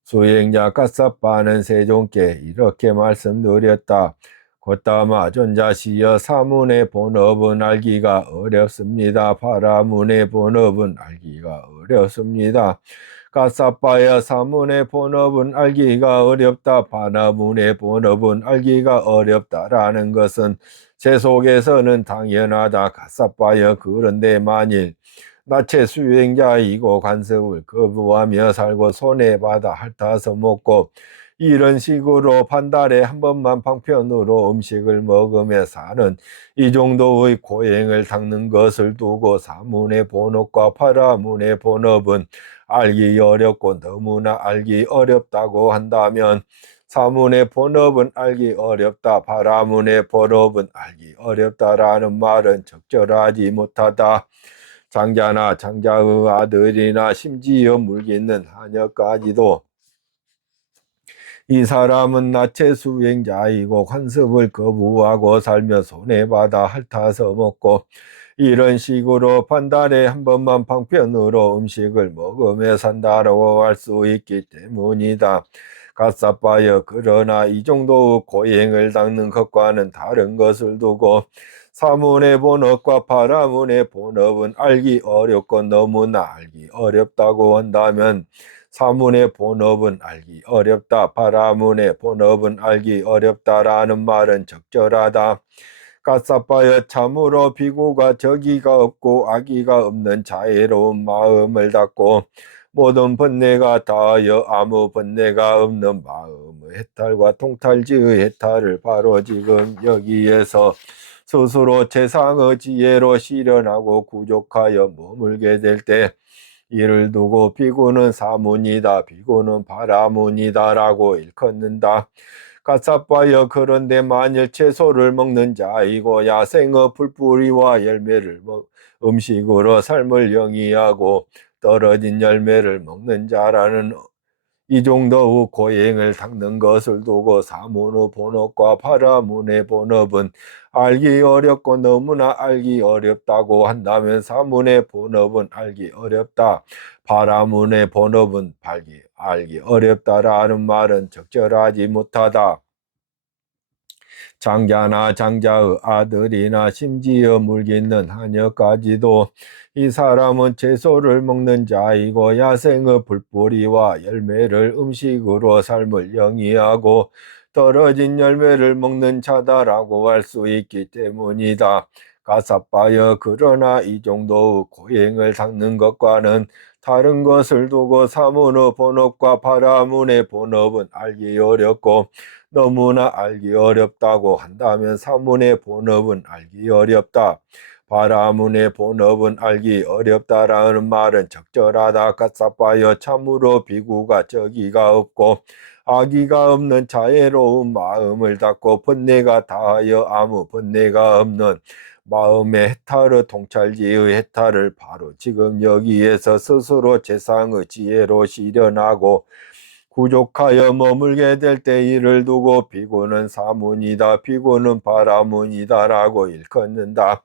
수행자 가사빠는 세존께 이렇게 말씀드렸다. 곧다마 존자시여 사문의 본업은 알기가 어렵습니다. 바라문의 본업은 알기가 어렵습니다. 가사빠야 사문의 본업은 알기가 어렵다. 바나문의 본업은 알기가 어렵다라는 것은 제 속에서는 당연하다. 가사빠야 그런데 만일 나체 수행자이고 간섭을 거부하며 살고 손해받아 핥아서 먹고 이런 식으로 반달에 한 번만 방편으로 음식을 먹으며 사는 이 정도의 고행을 닦는 것을 두고 사문의 본업과 파라문의 본업은 알기 어렵고 너무나 알기 어렵다고 한다면 사문의 본업은 알기 어렵다, 파라문의 본업은 알기 어렵다라는 말은 적절하지 못하다. 장자나 장자의 아들이나 심지어 물깃는 하녀까지도 이 사람은 나체 수행자이고 관습을 거부하고 살며 손해받아 핥아서 먹고 이런 식으로 반달에 한 번만 방편으로 음식을 먹으며 산다라고 할 수 있기 때문이다. 가사빠여 그러나 이 정도 고행을 닦는 것과는 다른 것을 두고 사문의 본업과 파라문의 본업은 알기 어렵고 너무나 알기 어렵다고 한다면 사문의 본업은 알기 어렵다, 파라문의 본업은 알기 어렵다라는 말은 적절하다. 가사빠여 참으로 비구가 적의가 없고 악의가 없는 자애로운 마음을 닫고 모든 번뇌가 다하여 아무 번뇌가 없는 마음의 해탈과 통탈지의 해탈을 바로 지금 여기에서 스스로 최상의 지혜로 실현하고 구족하여 머물게 될 때 이를 두고 비구는 사문이다, 비구는 바라문이다라고 일컫는다. 가사빠여 그런데 만일 채소를 먹는 자이고 야생의 풀뿌리와 열매를 음식으로 삶을 영위하고 떨어진 열매를 먹는 자라는 이 정도의 고행을 닦는 것을 두고 사문의 본업과 파라문의 본업은 알기 어렵고 너무나 알기 어렵다고 한다면 사문의 본업은 알기 어렵다, 파라문의 본업은 알기 어렵다라는 말은 적절하지 못하다. 장자나 장자의 아들이나 심지어 물깃는 하녀까지도 이 사람은 채소를 먹는 자이고 야생의 풀뿌리와 열매를 음식으로 삶을 영위하고 떨어진 열매를 먹는 자다라고 할 수 있기 때문이다. 가사빠여 그러나 이 정도의 고행을 닦는 것과는 다른 것을 두고 사문의 본업과 파라문의 본업은 알기 어렵고 너무나 알기 어렵다고 한다면 사문의 본업은 알기 어렵다, 바라문의 본업은 알기 어렵다라는 말은 적절하다. 가사빠여 참으로 비구가 적의가 없고 악의가 없는 자애로운 마음을 닫고 번뇌가 다하여 아무 번뇌가 없는 마음의 해탈의 통찰지의 해탈을 바로 지금 여기에서 스스로 재상의 지혜로 실현하고 구족하여 머물게 될 때 이를 두고 비구는 사문이다, 비구는 바라문이다라고 일컫는다.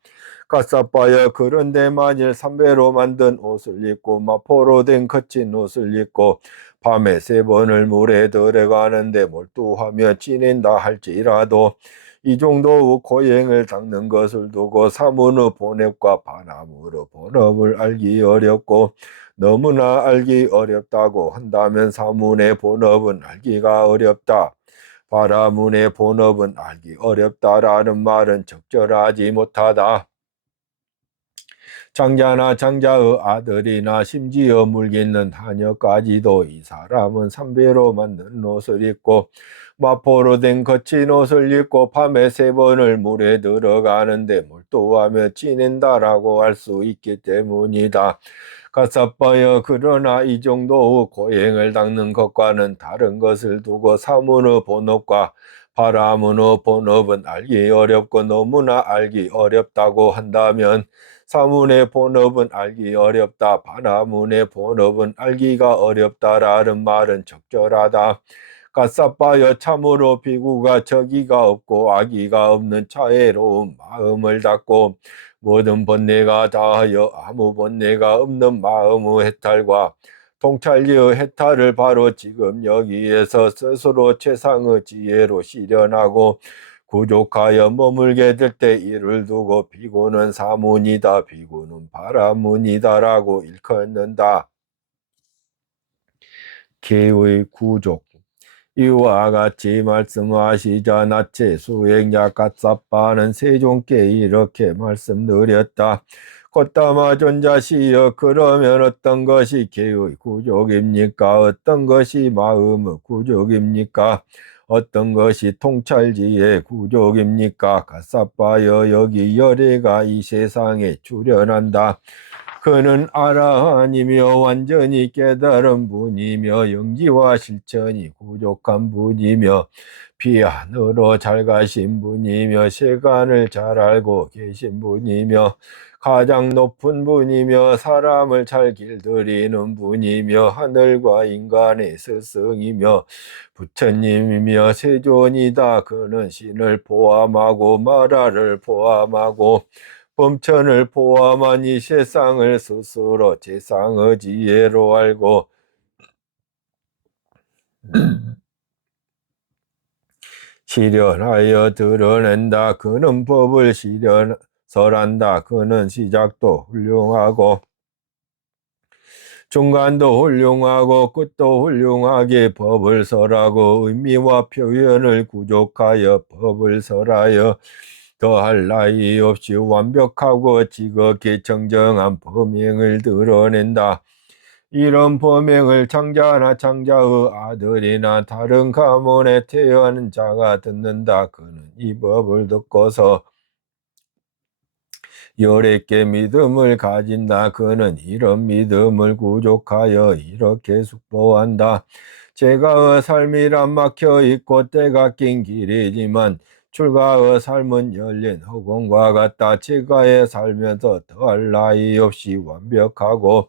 가사빠여 그런데 만일 삼배로 만든 옷을 입고 마포로 된 거친 옷을 입고 밤에 3번을 물에 들어가는데 몰두하며 지낸다 할지라도 이 정도 고행을 닦는 것을 두고 사문의 본업과 바람으로 본업을 알기 어렵고 너무나 알기 어렵다고 한다면 사문의 본업은 알기가 어렵다, 바라문의 본업은 알기 어렵다라는 말은 적절하지 못하다. 장자나 장자의 아들이나 심지어 물깃는 하녀까지도 이 사람은 삼배로 만든 옷을 입고 마포로 된 거친 옷을 입고 밤에 3번을 물에 들어가는데 몰두하며 지낸다라고 할 수 있기 때문이다. 가사빠여 그러나 이 정도의 고행을 닦는 것과는 다른 것을 두고 사문의 본업과 바라문의 본업은 알기 어렵고 너무나 알기 어렵다고 한다면 사문의 본업은 알기 어렵다, 바라문의 본업은 알기가 어렵다라는 말은 적절하다. 가사빠여 참으로 비구가 적의가 없고 악의가 없는 자애로운 마음을 닫고 모든 번뇌가 다하여 아무 번뇌가 없는 마음의 해탈과 통찰리의 해탈을 바로 지금 여기에서 스스로 최상의 지혜로 실현하고 구족하여 머물게 될 때 이를 두고 비구는 사문이다, 비구는 바라문이다라고 일컫는다. 개의 구족. 이와 같이 말씀하시자 나체 수행자 갓사빠는 세종께 이렇게 말씀드렸다. 꽃다마 존자시여, 그러면 어떤 것이 개의 구족입니까? 어떤 것이 마음의 구족입니까? 어떤 것이 통찰지의 구족입니까? 갓사빠여, 여기 열애가 이 세상에 출현한다. 그는 아라한이며 완전히 깨달은 분이며 영지와 실천이 부족한 분이며 비하늘로 잘 가신 분이며 세간을 잘 알고 계신 분이며 가장 높은 분이며 사람을 잘 길들이는 분이며 하늘과 인간의 스승이며 부처님이며 세존이다. 그는 신을 포함하고 마라를 포함하고 범천을 포함한 이 세상을 스스로 재상의 지혜로 알고 실현하여 드러낸다. 그는 법을 실현설한다. 그는 시작도 훌륭하고 중간도 훌륭하고 끝도 훌륭하게 법을 설하고 의미와 표현을 구족하여 법을 설하여 더할 나위 없이 완벽하고 지극히 정정한 범행을 드러낸다. 이런 범행을 창자나 창자의 아들이나 다른 가문에 태어난 자가 듣는다. 그는 이 법을 듣고서 열애께 믿음을 가진다. 그는 이런 믿음을 구족하여 이렇게 숙보한다. 제가의 삶이란 막혀있고 때가 낀 길이지만 출가의 삶은 열린 허공과 같다. 제가의 살면서 더할 나위 없이 완벽하고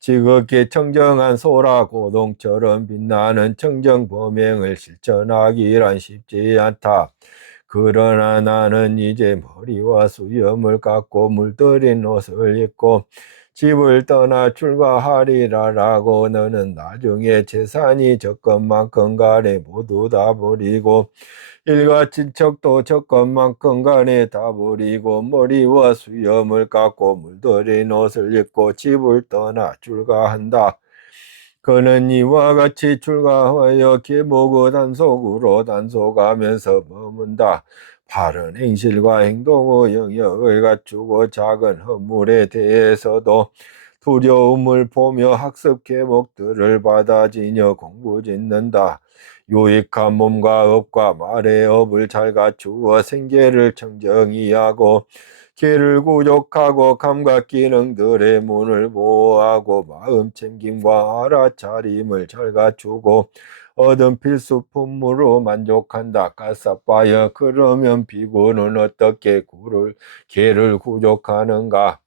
지극히 청정한 소라 고동처럼 빛나는 청정 범행을 실천하기란 쉽지 않다. 그러나 나는 이제 머리와 수염을 깎고 물들인 옷을 입고 집을 떠나 출가하리라라고. 너는 나중에 재산이 적건만큼 간에 모두 다 버리고 일가 친척도 적건만큼 간에 다 버리고 머리와 수염을 깎고 물들인 옷을 입고 집을 떠나 출가한다. 그는 이와 같이 출가하여 계목의 단속으로 단속하면서 머문다. 바른 행실과 행동의 영역을 갖추고 작은 허물에 대해서도 두려움을 보며 학습 계목들을 받아지며 공부짓는다. 유익한 몸과 업과 말의 업을 잘 갖추어 생계를 청정히 하고 개를 구족하고 감각 기능들의 문을 보호하고 마음 챙김과 알아차림을 잘 갖추고 얻은 필수품으로 만족한다. 가사빠여, 그러면 비구는 어떻게 개를 구족하는가?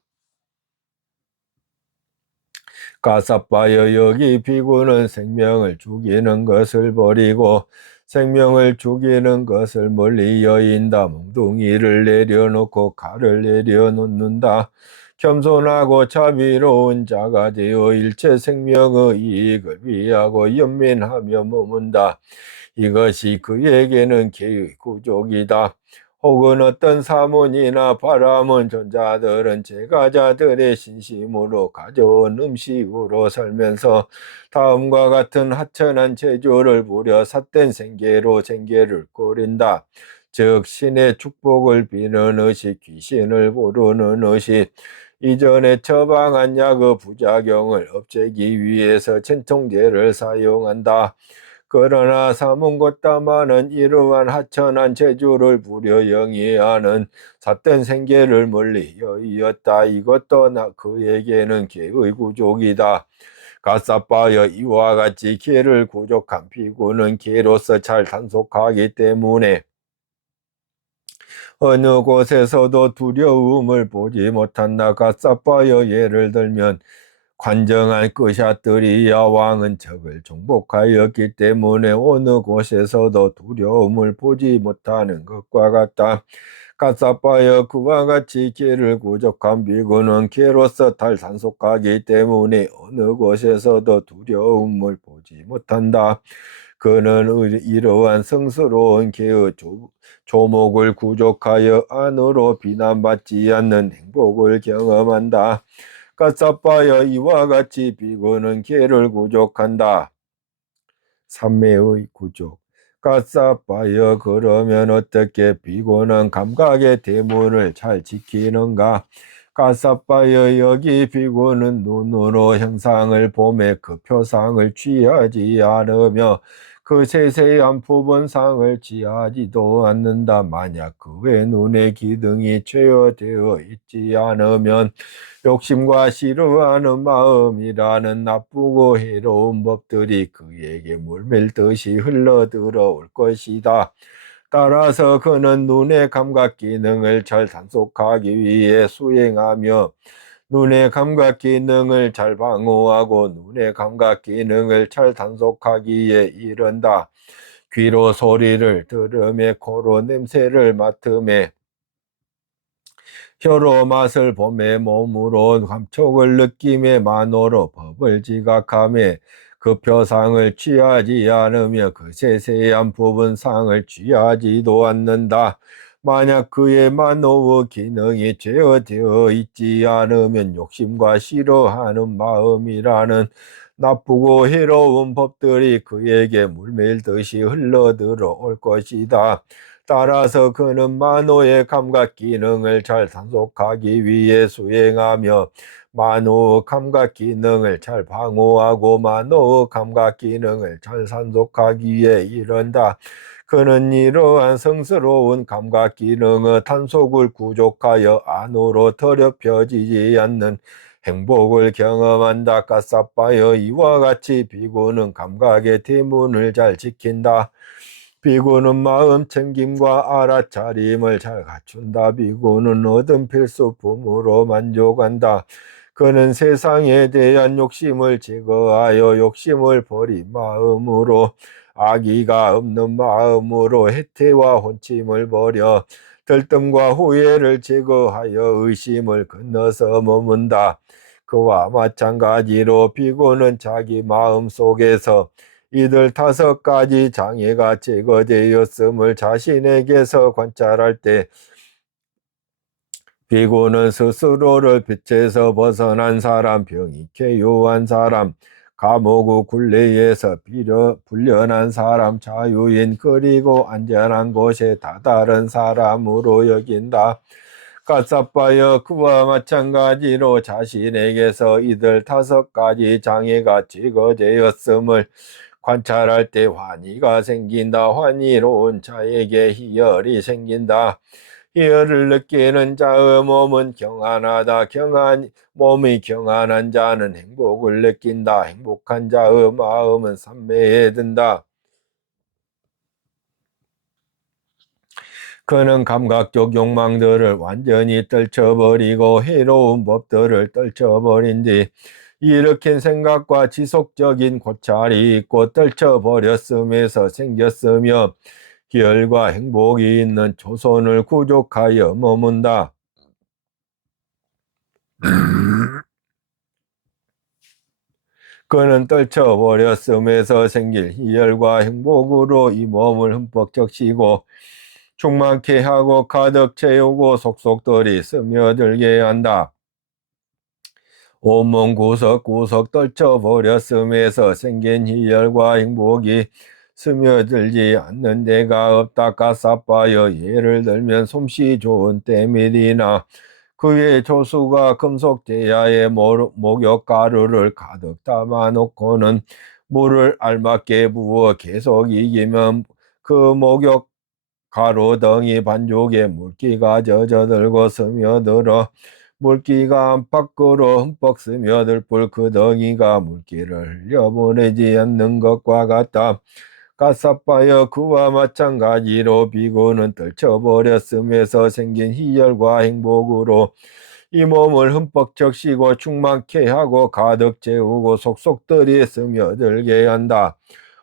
가사빠여, 여기 비구는 생명을 죽이는 것을 버리고 생명을 죽이는 것을 멀리 여인다. 몽둥이를 내려놓고 칼을 내려놓는다. 겸손하고 자비로운 자가 되어 일체 생명의 이익을 위하고 연민하며 머문다. 이것이 그에게는 개의 구족이다. 혹은 어떤 사문이나 바람은 존자들은 제가자들의 신심으로 가져온 음식으로 살면서 다음과 같은 하천한 재주를 부려 삿된 생계로 생계를 꾸린다. 즉 신의 축복을 비는 의식, 귀신을 부르는 의식, 이전에 처방한 약의 부작용을 없애기 위해서 천통제를 사용한다. 그러나 사문고따마는 이러한 하천한 재주를 부려 영위하는 삿된 생계를 멀리 여의었다. 이것도 그에게는 개의 구족이다. 가사빠여, 이와 같이 개를 구족한 비구는 개로서 잘 단속하기 때문에 어느 곳에서도 두려움을 보지 못한다. 가사빠여, 예를 들면 관정한 끄샤뜨리야 왕은 적을 정복하였기 때문에 어느 곳에서도 두려움을 보지 못하는 것과 같다. 가사빠여, 그와 같이 개를 구족한 비구는 개로서 잘 단속하기 때문에 어느 곳에서도 두려움을 보지 못한다. 그는 이러한 성스러운 개의 조목을 구족하여 안으로 비난받지 않는 행복을 경험한다. 가사빠여, 이와 같이 비구는 개를 구족한다. 삼매의 구족. 가사빠여 그러면 어떻게 비고는 감각의 대문을 잘 지키는가? 가사빠여 여기 비고는 눈으로 형상을 보매 그 표상을 취하지 않으며 그 세세한 부분상을 취하지도 않는다. 만약 그 외 눈의 기등이 죄어되어 있지 않으면 욕심과 싫어하는 마음이라는 나쁘고 해로운 법들이 그에게 물밀듯이 흘러들어올 것이다. 따라서 그는 눈의 감각 기능을 잘 단속하기 위해 수행하며 눈의 감각 기능을 잘 방어하고 눈의 감각 기능을 잘 단속하기에 이른다. 귀로 소리를 들으며 코로 냄새를 맡으며 혀로 맛을 보매 몸으로 감촉을 느끼며 만호로 법을 지각하며 그 표상을 취하지 않으며 그 세세한 부분상을 취하지도 않는다. 만약 그의 만호의 기능이 제어되어 있지 않으면 욕심과 싫어하는 마음이라는 나쁘고 해로운 법들이 그에게 물밀듯이 흘러들어 올 것이다. 따라서 그는 만호의 감각 기능을 잘 단속하기 위해 수행하며 만호의 감각 기능을 잘 방어하고 만호의 감각 기능을 잘 단속하기에 이른다. 그는 이러한 성스러운 감각 기능의 단속을 구족하여 안으로 더럽혀지지 않는 행복을 경험한다. 가사빠여 이와 같이 비구는 감각의 대문을 잘 지킨다. 비구는 마음 챙김과 알아차림을 잘 갖춘다. 비구는 얻은 필수품으로 만족한다. 그는 세상에 대한 욕심을 제거하여 욕심을 버린 마음으로 악의가 없는 마음으로 해태와 혼침을 버려 들뜸과 후회를 제거하여 의심을 건너서 머문다. 그와 마찬가지로 비구는 자기 마음 속에서 이들 5가지 장애가 제거되었음을 자신에게서 관찰할 때 비구는 스스로를 빛에서 벗어난 사람, 병이 쾌유한 사람, 감옥의 굴레에서 불련한 사람, 자유인 그리고 안전한 곳에 다다른 사람으로 여긴다. 가사빠여 그와 마찬가지로 자신에게서 이들 5가지 장애가 제거되었음을 관찰할 때 환희가 생긴다. 환희로운 자에게 희열이 생긴다. 희열을 느끼는 자의 몸은 경안하다. 몸이 경안한 자는 행복을 느낀다. 행복한 자의 마음은 삼매에 든다. 그는 감각적 욕망들을 완전히 떨쳐버리고 해로운 법들을 떨쳐버린 뒤 일으킨 생각과 지속적인 고찰이 있고 떨쳐버렸음에서 생겼으며 희열과 행복이 있는 조선을 구족하여 머문다. 그는 떨쳐버렸음에서 생길 희열과 행복으로 이 몸을 흠뻑 적시고 충만케 하고 가득 채우고 속속들이 스며들게 한다. 온몸 구석구석 떨쳐버렸음에서 생긴 희열과 행복이 스며들지 않는 데가 없다. 가사빠여 예를 들면 솜씨 좋은 때밀이나 그의 조수가 금속 제야에 목욕 가루를 가득 담아 놓고는 물을 알맞게 부어 계속 익히면 그 목욕 가루 덩이 반죽에 물기가 젖어들고 스며들어 물기가 안팎으로 흠뻑 스며들 뿐 그 덩이가 물기를 흘려보내지 않는 것과 같다. 가사빠여 그와 마찬가지로 비구는 떨쳐버렸음에서 생긴 희열과 행복으로 이 몸을 흠뻑 적시고 충만케 하고 가득 채우고 속속들이 스며들게 한다.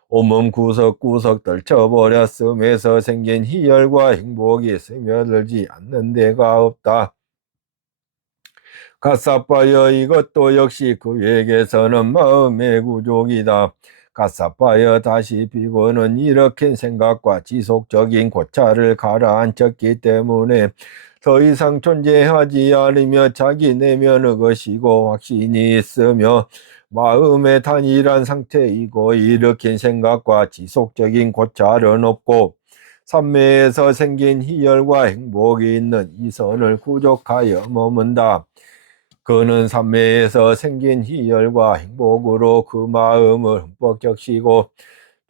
온몸 구석구석 떨쳐버렸음에서 생긴 희열과 행복이 스며들지 않는 데가 없다. 가사빠여 이것도 역시 그에게서는 마음의 구족이다. 가사빠여 다시 비구는 일으킨 생각과 지속적인 고찰을 가라앉혔기 때문에 더 이상 존재하지 않으며 자기 내면의 것이고 확신이 있으며 마음의 단일한 상태이고 일으킨 생각과 지속적인 고찰은 없고 삼매에서 생긴 희열과 행복이 있는 이 선을 구족하여 머문다. 그는 삼매에서 생긴 희열과 행복으로 그 마음을 흠뻑 적시고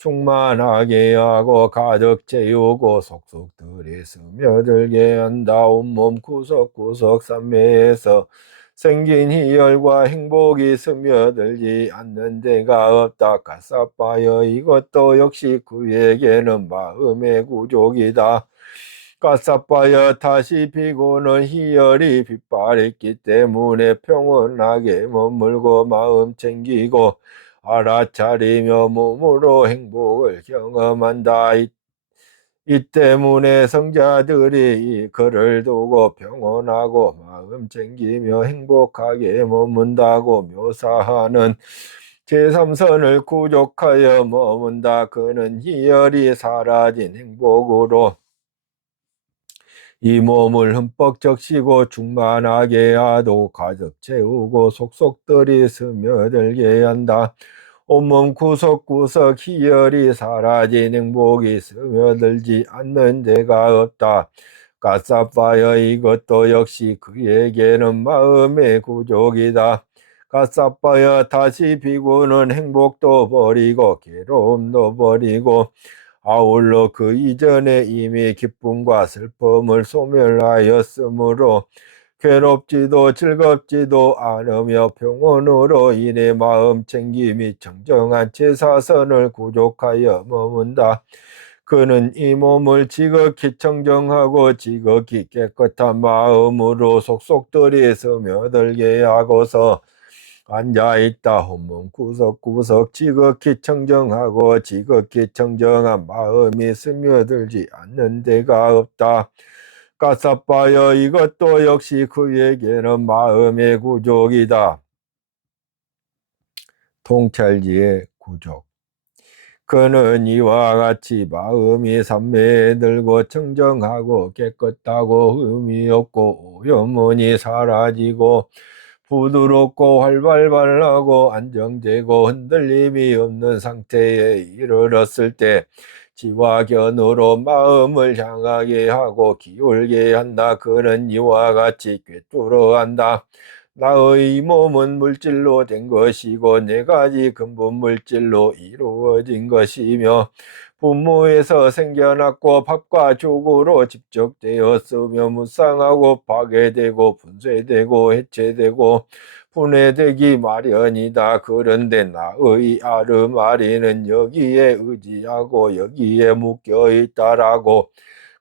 충만하게 하고 가득 채우고 속속들이 스며들게 한다. 온몸 구석구석 삼매에서 생긴 희열과 행복이 스며들지 않는 데가 없다. 가사빠여 이것도 역시 그에게는 마음의 구족이다. 가사빠여 다시 피고는 희열이 빗발했기 때문에 평온하게 머물고 마음 챙기고 알아차리며 몸으로 행복을 경험한다. 이 때문에 성자들이 그를 두고 평온하고 마음 챙기며 행복하게 머문다고 묘사하는 제3선을 구족하여 머문다. 그는 희열이 사라진 행복으로 이 몸을 흠뻑 적시고 충만하게 하도 가득 채우고 속속들이 스며들게 한다. 온몸 구석구석 희열이 사라진 행복이 스며들지 않는 데가 없다. 가사빠여 이것도 역시 그에게는 마음의 구족이다. 가사빠여 다시 비구는 행복도 버리고 괴로움도 버리고 아울러 그 이전에 이미 기쁨과 슬픔을 소멸하였으므로 괴롭지도 즐겁지도 않으며 평온으로 인해 마음 챙김이 청정한 제사선을 구족하여 머문다. 그는 이 몸을 지극히 청정하고 지극히 깨끗한 마음으로 속속들이 스며들게 하고서 앉아있다. 온몸 구석구석 지극히 청정하고 지극히 청정한 마음이 스며들지 않는 데가 없다. 가사빠여 이것도 역시 그에게는 마음의 구족이다. 통찰지의 구족. 그는 이와 같이 마음이 삼매에 들고 청정하고 깨끗하고 흠이 없고 오염문이 사라지고 부드럽고 활발하고 안정되고 흔들림이 없는 상태에 이르렀을 때 지와 견으로 마음을 향하게 하고 기울게 한다. 그는 이와 같이 꿰뚫어한다. 나의 몸은 물질로 된 것이고 네 가지 근본 물질로 이루어진 것이며 분무에서 생겨났고 밥과 죽으로 집적되었으며 무쌍하고 파괴되고 분쇄되고 해체되고 분해되기 마련이다. 그런데 나의 아르마리는 여기에 의지하고 여기에 묶여있다라고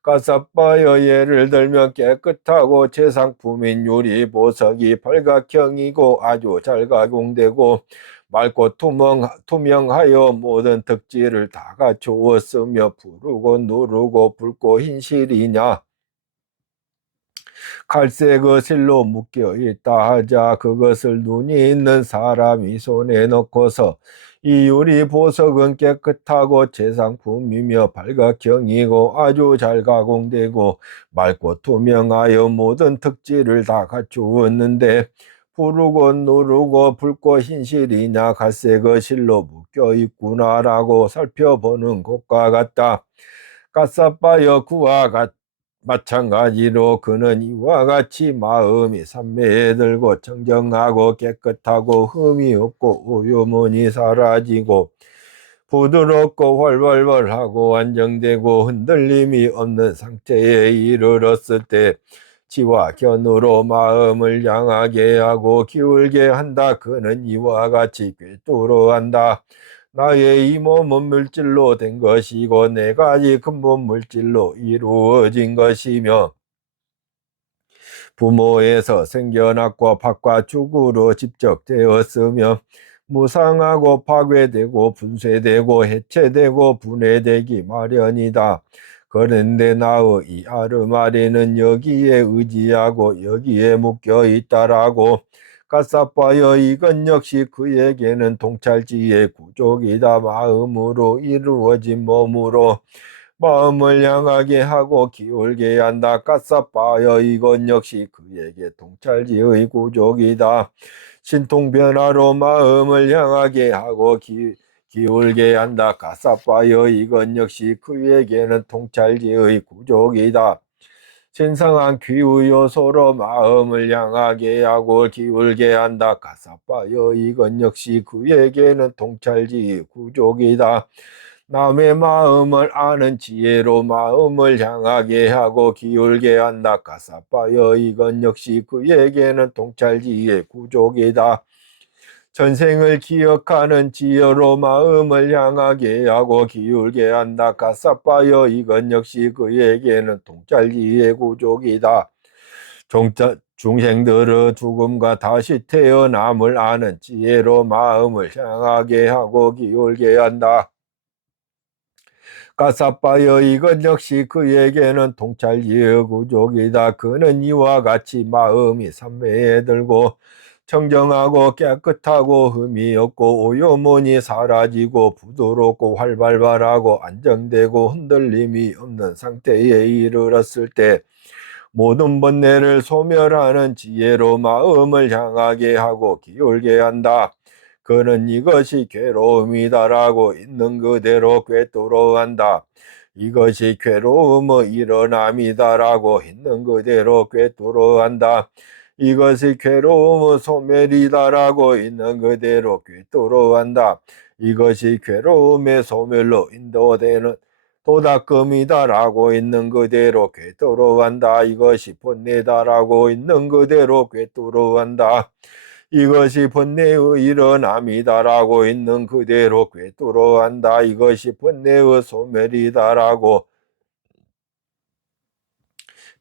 가사빠여 예를 들면 깨끗하고 최상품인 유리 보석이 팔각형이고 아주 잘 가공되고 맑고 투명하여 모든 덕질을 다 갖추었으며 푸르고 누르고 붉고 흰실이냐 갈색의 실로 묶여 있다 하자 그것을 눈이 있는 사람이 손에 넣고서 이 유리 보석은 깨끗하고 최상품이며 팔각형이고 아주 잘 가공되고 맑고 투명하여 모든 특질을 다 갖추었는데 푸르고 누르고 붉고 흰실이냐 갈색의 실로 묶여 있구나라고 살펴보는 것과 같다. 가사빠여 그와 마찬가지로 그는 이와 같이 마음이 삼매에 들고 청정하고 깨끗하고 흠이 없고 오염원이 사라지고 부드럽고 활발하고 안정되고 흔들림이 없는 상태에 이르렀을 때 지와 견으로 마음을 향하게 하고 기울게 한다. 그는 이와 같이 꿰뚫어한다. 나의 이 몸은 물질로 된 것이고 네 가지 근본 물질로 이루어진 것이며 부모에서 생겨났고 밥과 죽으로 집적되었으며 무상하고 파괴되고 분쇄되고 해체되고 분해되기 마련이다. 그런데 나의 이 아르마리는 여기에 의지하고 여기에 묶여 있다라고 가사빠여 이건 역시 그에게는 통찰지의 구족이다. 마음으로 이루어진 몸으로 마음을 향하게 하고 기울게 한다. 까싸빠여 이건 역시 그에게 통찰지의 구족이다. 신통변화로 마음을 향하게 하고 기울게 한다. 까싸빠여 이건 역시 그에게는 통찰지의 구족이다. 신성한 귀의 요소로 마음을 향하게 하고 기울게 한다. 까싸빠여 이건 역시 그에게는 통찰지의 구족이다. 남의 마음을 아는 지혜로 마음을 향하게 하고 기울게 한다. 까싸빠여 이건 역시 그에게는 통찰지의 구족이다. 전생을 기억하는 지혜로 마음을 향하게 하고 기울게 한다. 까싸빠여 이건 역시 그에게는 통찰지의 구족이다. 중생들의 죽음과 다시 태어남을 아는 지혜로 마음을 향하게 하고 기울게 한다. 까싸빠여 이것 역시 그에게는 통찰지의 구족이다. 그는 이와 같이 마음이 삼매에 들고 청정하고 깨끗하고 흠이 없고 오요문이 사라지고 부드럽고 활발하고 안정되고 흔들림이 없는 상태에 이르렀을 때 모든 번뇌를 소멸하는 지혜로 마음을 향하게 하고 기울게 한다. 그는 이것이 괴로움이다라고 있는 그대로 꿰뚫어 한다. 이것이 괴로움의 일어남이다라고 있는 그대로 꿰뚫어 한다. 이것이 괴로움의 소멸이다라고 있는 그대로 꿰뚫어 한다. 이것이 괴로움의 소멸로 인도되는 도닦음이다라고 있는 그대로 꿰뚫어 한다. 이것이 번뇌다라고 있는 그대로 꿰뚫어 한다. 이것이 번뇌의 일어남이다라고 있는 그대로 꿰뚫어 한다. 이것이 번뇌의 소멸이다라고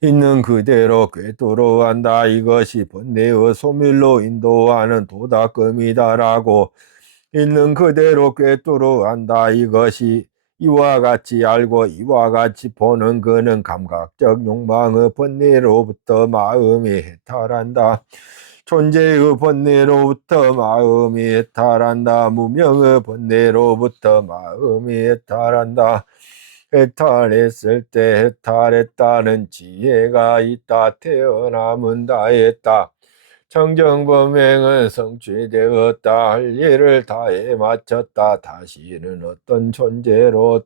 있는 그대로 꿰뚫어 한다. 이것이 번뇌의 소멸로 인도하는 도닦음이다라고 있는 그대로 꿰뚫어 한다. 이것이 이와 같이 알고 이와 같이 보는 그는 감각적 욕망의 번뇌로부터 마음이 해탈한다. 존재의 번뇌로부터 마음이 해탈한다. 무명의 번뇌로부터 마음이 해탈한다. 해탈했을 때 해탈했다는 지혜가 있다. 태어남은 다했다. 청정범행은 성취되었다. 할 일을 다해 마쳤다. 다시는 어떤 존재로도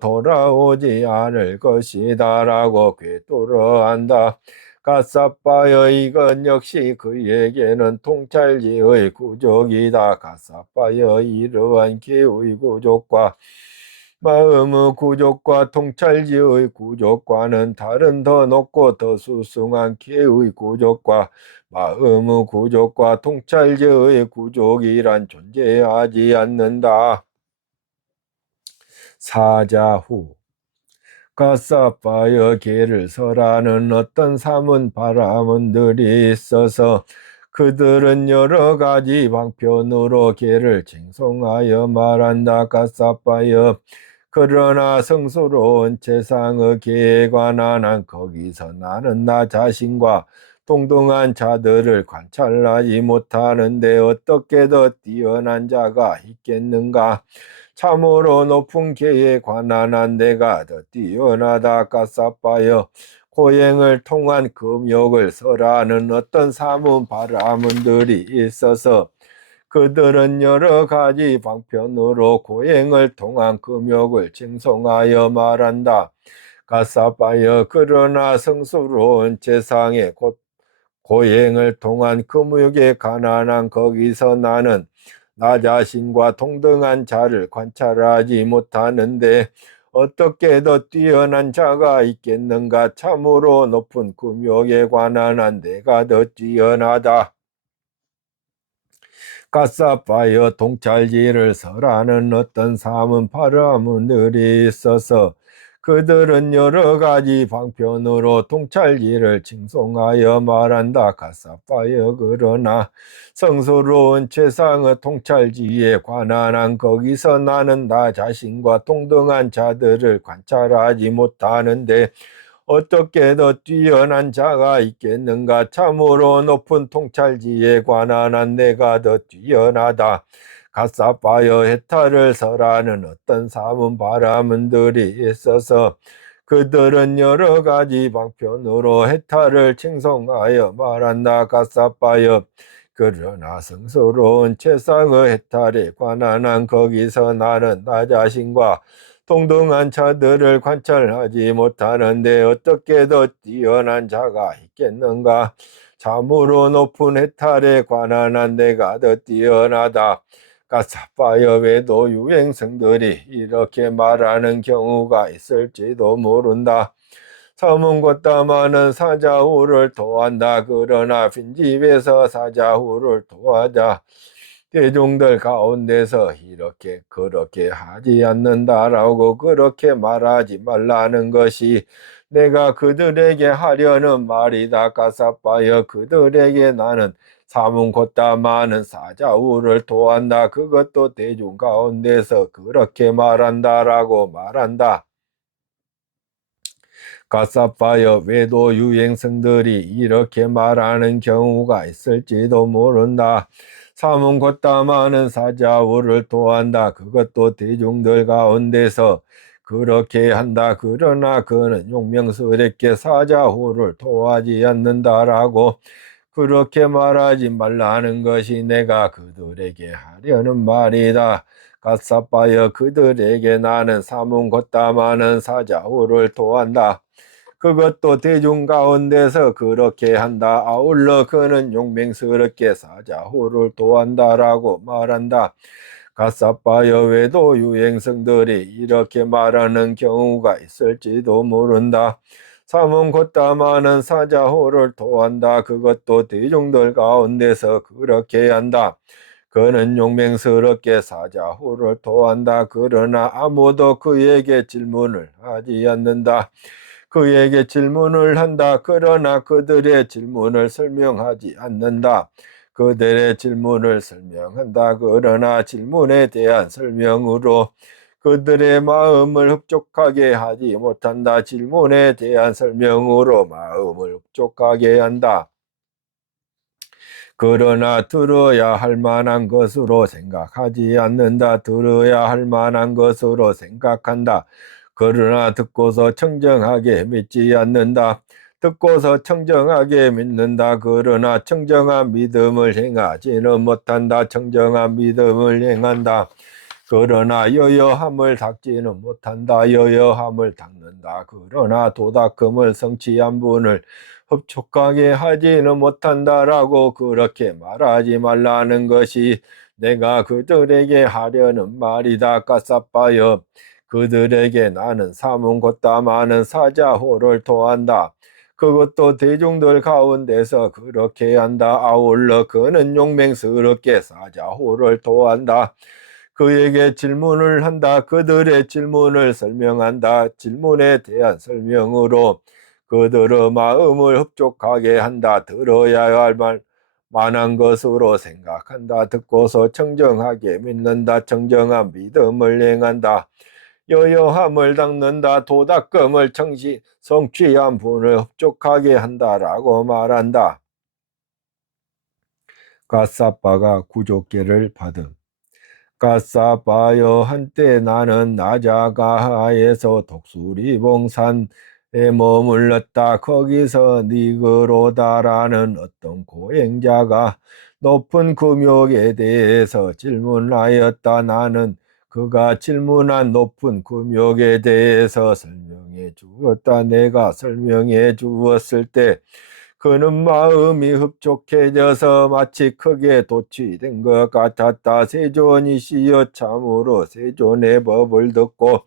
돌아오지 않을 것이다 라고 꿰뚫어 한다. 까싸빠여 이건 역시 그에게는 통찰지의 구족이다. 까싸빠여 이러한 기의 구족과 마음의 구족과 통찰지의 구족과는 다른 더 높고 더 수승한 기의 구족과 마음의 구족과 통찰지의 구족이란 존재하지 않는다. 사자후 까싸빠여 개를 설하는 어떤 삼은 바라문들이 있어서 그들은 여러 가지 방편으로 개를 칭송하여 말한다. 까싸빠여 그러나 성스러운 세상의 개에 관한 한 거기서 나는 나 자신과 동등한 자들을 관찰하지 못하는데 어떻게 더 뛰어난 자가 있겠는가. 참으로 높은 개에 관한 한 내가 더 뛰어나다. 까싸빠여 고행을 통한 금욕을 설하는 어떤 사문 바라문들이 있어서 그들은 여러 가지 방편으로 고행을 통한 금욕을 칭송하여 말한다. 까싸빠여 그러나 성스러운 세상에 곧 고행을 통한 금욕에 가난한 거기서 나는 나 자신과 동등한 자를 관찰하지 못하는데 어떻게 더 뛰어난 자가 있겠는가. 참으로 높은 금욕에 관한 한 내가 더 뛰어나다. 까싸빠여 통찰지를 설하는 어떤 삼은 바라문들이 있어서 그들은 여러 가지 방편으로 통찰지를 칭송하여 말한다. 까싸빠여 그러나 성스러운 최상의 통찰지에 관한 한 거기서 나는 나 자신과 동등한 자들을 관찰하지 못하는데 어떻게 더 뛰어난 자가 있겠는가. 참으로 높은 통찰지에 관한 한 내가 더 뛰어나다. 가사바여 해탈을 설하는 어떤 사문 바라문들이 있어서 그들은 여러 가지 방편으로 해탈을 칭송하여 말한다. 가사바여 그러나 성스러운 최상의 해탈에 관한 한 거기서 나는 나 자신과 동등한 자들을 관찰하지 못하는데 어떻게 더 뛰어난 자가 있겠는가? 참으로 높은 해탈에 관한 한 내가 더 뛰어나다. 가사바여 외도 유행성들이 이렇게 말하는 경우가 있을지도 모른다. 서문걷다마는 사자후를 토한다. 그러나 빈집에서 사자후를 토하자 대중들 가운데서 이렇게 그렇게 하지 않는다라고 그렇게 말하지 말라는 것이 내가 그들에게 하려는 말이다. 가사바여 그들에게 나는 사문걷다마는 사자후를 토한다. 그것도 대중 가운데서 그렇게 말한다라고 말한다. 가사바여 외도 유행성들이 이렇게 말하는 경우가 있을지도 모른다. 사문걷다마는 사자후를 토한다. 그것도 대중들 가운데서 그렇게 한다. 그러나 그는 용명스럽게 사자후를 토하지 않는다라고 그렇게 말하지 말라는 것이 내가 그들에게 하려는 말이다. 가사바여 그들에게 나는 사문걷다마는 사자후를 토한다. 그것도 대중 가운데서 그렇게 한다. 아울러 그는 용맹스럽게 사자후를 토한다라고 말한다. 가사바여 외도 유행성들이 이렇게 말하는 경우가 있을지도 모른다. 사문걷다마는 사자후를 토한다. 그것도 대중들 가운데서 그렇게 한다. 그는 용맹스럽게 사자후를 토한다. 그러나 아무도 그에게 질문을 하지 않는다. 그에게 질문을 한다. 그러나 그들의 질문을 설명하지 않는다. 그들의 질문을 설명한다. 그러나 질문에 대한 설명으로 그들의 마음을 흡족하게 하지 못한다. 질문에 대한 설명으로 마음을 흡족하게 한다. 그러나 들어야 할 만한 것으로 생각하지 않는다. 들어야 할 만한 것으로 생각한다. 그러나 듣고서 청정하게 믿지 않는다. 듣고서 청정하게 믿는다. 그러나 청정한 믿음을 행하지는 못한다. 청정한 믿음을 행한다. 그러나 여여함을 닦지는 못한다. 여여함을 닦는다. 그러나 도닦음을 성취한 분을 흡족하게 하지는 못한다라고 그렇게 말하지 말라는 것이 내가 그들에게 하려는 말이다. 가사바여 그들에게 나는 사문걷다마는 사자후를 토한다. 그것도 대중들 가운데서 그렇게 한다. 아울러 그는 용맹스럽게 사자후를 토한다. 그에게 질문을 한다. 그들의 질문을 설명한다. 질문에 대한 설명으로 그들의 마음을 흡족하게 한다. 들어야 할 만한 것으로 생각한다. 듣고서 청정하게 믿는다. 청정한 믿음을 행한다. 여여함을 닦는다. 도닦음을 성취한 분을 흡족하게 한다라고 말한다. 가사바가 구족계를 받음. 가사바여 한때 나는 나자가하에서 독수리봉산에 머물렀다. 거기서 니그로다라는 어떤 고행자가 높은 금욕에 대해서 질문하였다. 나는 그가 질문한 높은 금욕에 대해서 설명해 주었다. 내가 설명해 주었을 때 그는 마음이 흡족해져서 마치 크게 도취된 것 같았다. 세존이시여 참으로 세존의 법을 듣고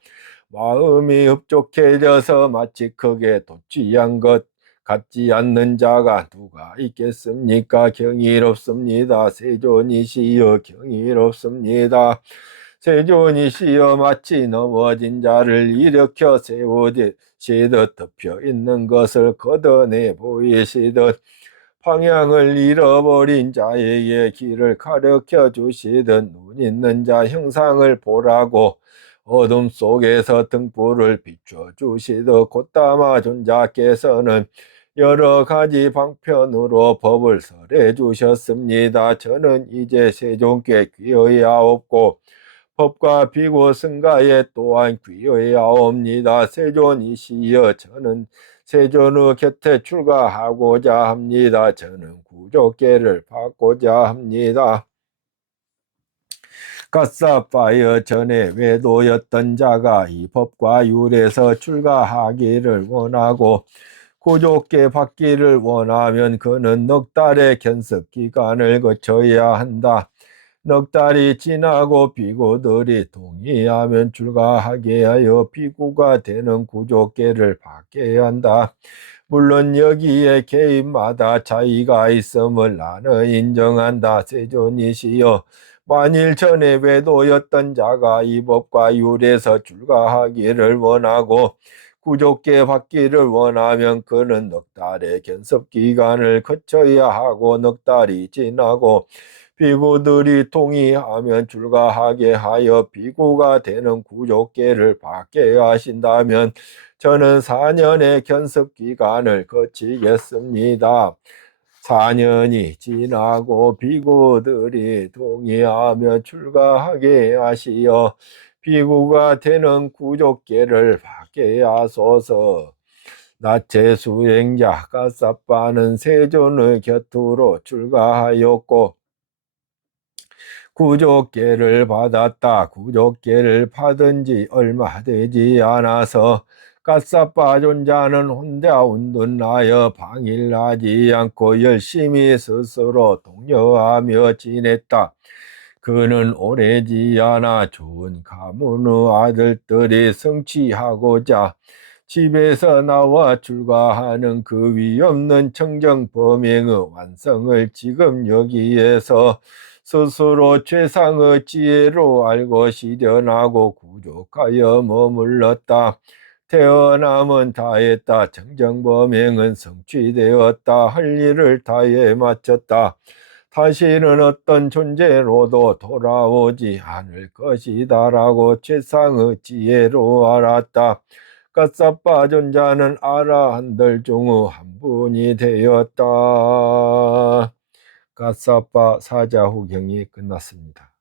마음이 흡족해져서 마치 크게 도취한 것 같지 않는 자가 누가 있겠습니까? 경이롭습니다. 세존이시여 경이롭습니다. 세존이시여 마치 넘어진 자를 일으켜 세우시듯 덮여 있는 것을 걷어내 보이시듯 방향을 잃어버린 자에게 길을 가르쳐 주시듯 눈 있는 자 형상을 보라고 어둠 속에서 등불을 비춰 주시듯 곧다마 존자께서는 여러 가지 방편으로 법을 설해 주셨습니다. 저는 이제 세존께 귀의하옵고 법과 비고 승가에 또한 귀의하옵니다. 세존이시여 저는 세존의 곁에 출가하고자 합니다. 저는 구족계를 받고자 합니다. 가사파여 전에 외도였던 자가 이 법과 율에서 출가하기를 원하고 구족계 받기를 원하면 그는 넉 달의 견습 기간을 거쳐야 한다. 넉 달이 지나고 비구들이 동의하면 출가하게 하여 비구가 되는 구족계를 받게 한다. 물론 여기에 개인마다 차이가 있음을 나는 인정한다. 세존이시여 만일 전에 외도였던 자가 이 법과 율에서 출가하기를 원하고 구족계 받기를 원하면 그는 넉 달의 견습 기간을 거쳐야 하고 넉 달이 지나고 비구들이 동의하면 출가하게 하여 비구가 되는 구족계를 받게 하신다면 저는 4년의 견습 기간을 거치겠습니다. 4년이 지나고 비구들이 동의하며 출가하게 하시어 비구가 되는 구족계를 받게 하소서. 나체 수행자 가사빠는 세존의 곁으로 출가하였고 구족계를 받았다. 구족계를 받은 지 얼마 되지 않아서 가사빠 존자는 혼자 운둔하여 방일하지 않고 열심히 스스로 독려하며 지냈다. 그는 오래지 않아 좋은 가문의 아들들이 성취하고자 집에서 나와 출가하는 그 위없는 청정범행의 완성을 지금 여기에서 스스로 최상의 지혜로 알고 실현하고 구족하여 머물렀다. 태어남은 다했다. 청정범행은 성취되었다. 할 일을 다해 마쳤다. 다시는 어떤 존재로도 돌아오지 않을 것이다 라고 최상의 지혜로 알았다. 가사빠 존자는 아라한들 중의 한 분이 되었다. 가사빠 사자후경이 끝났습니다.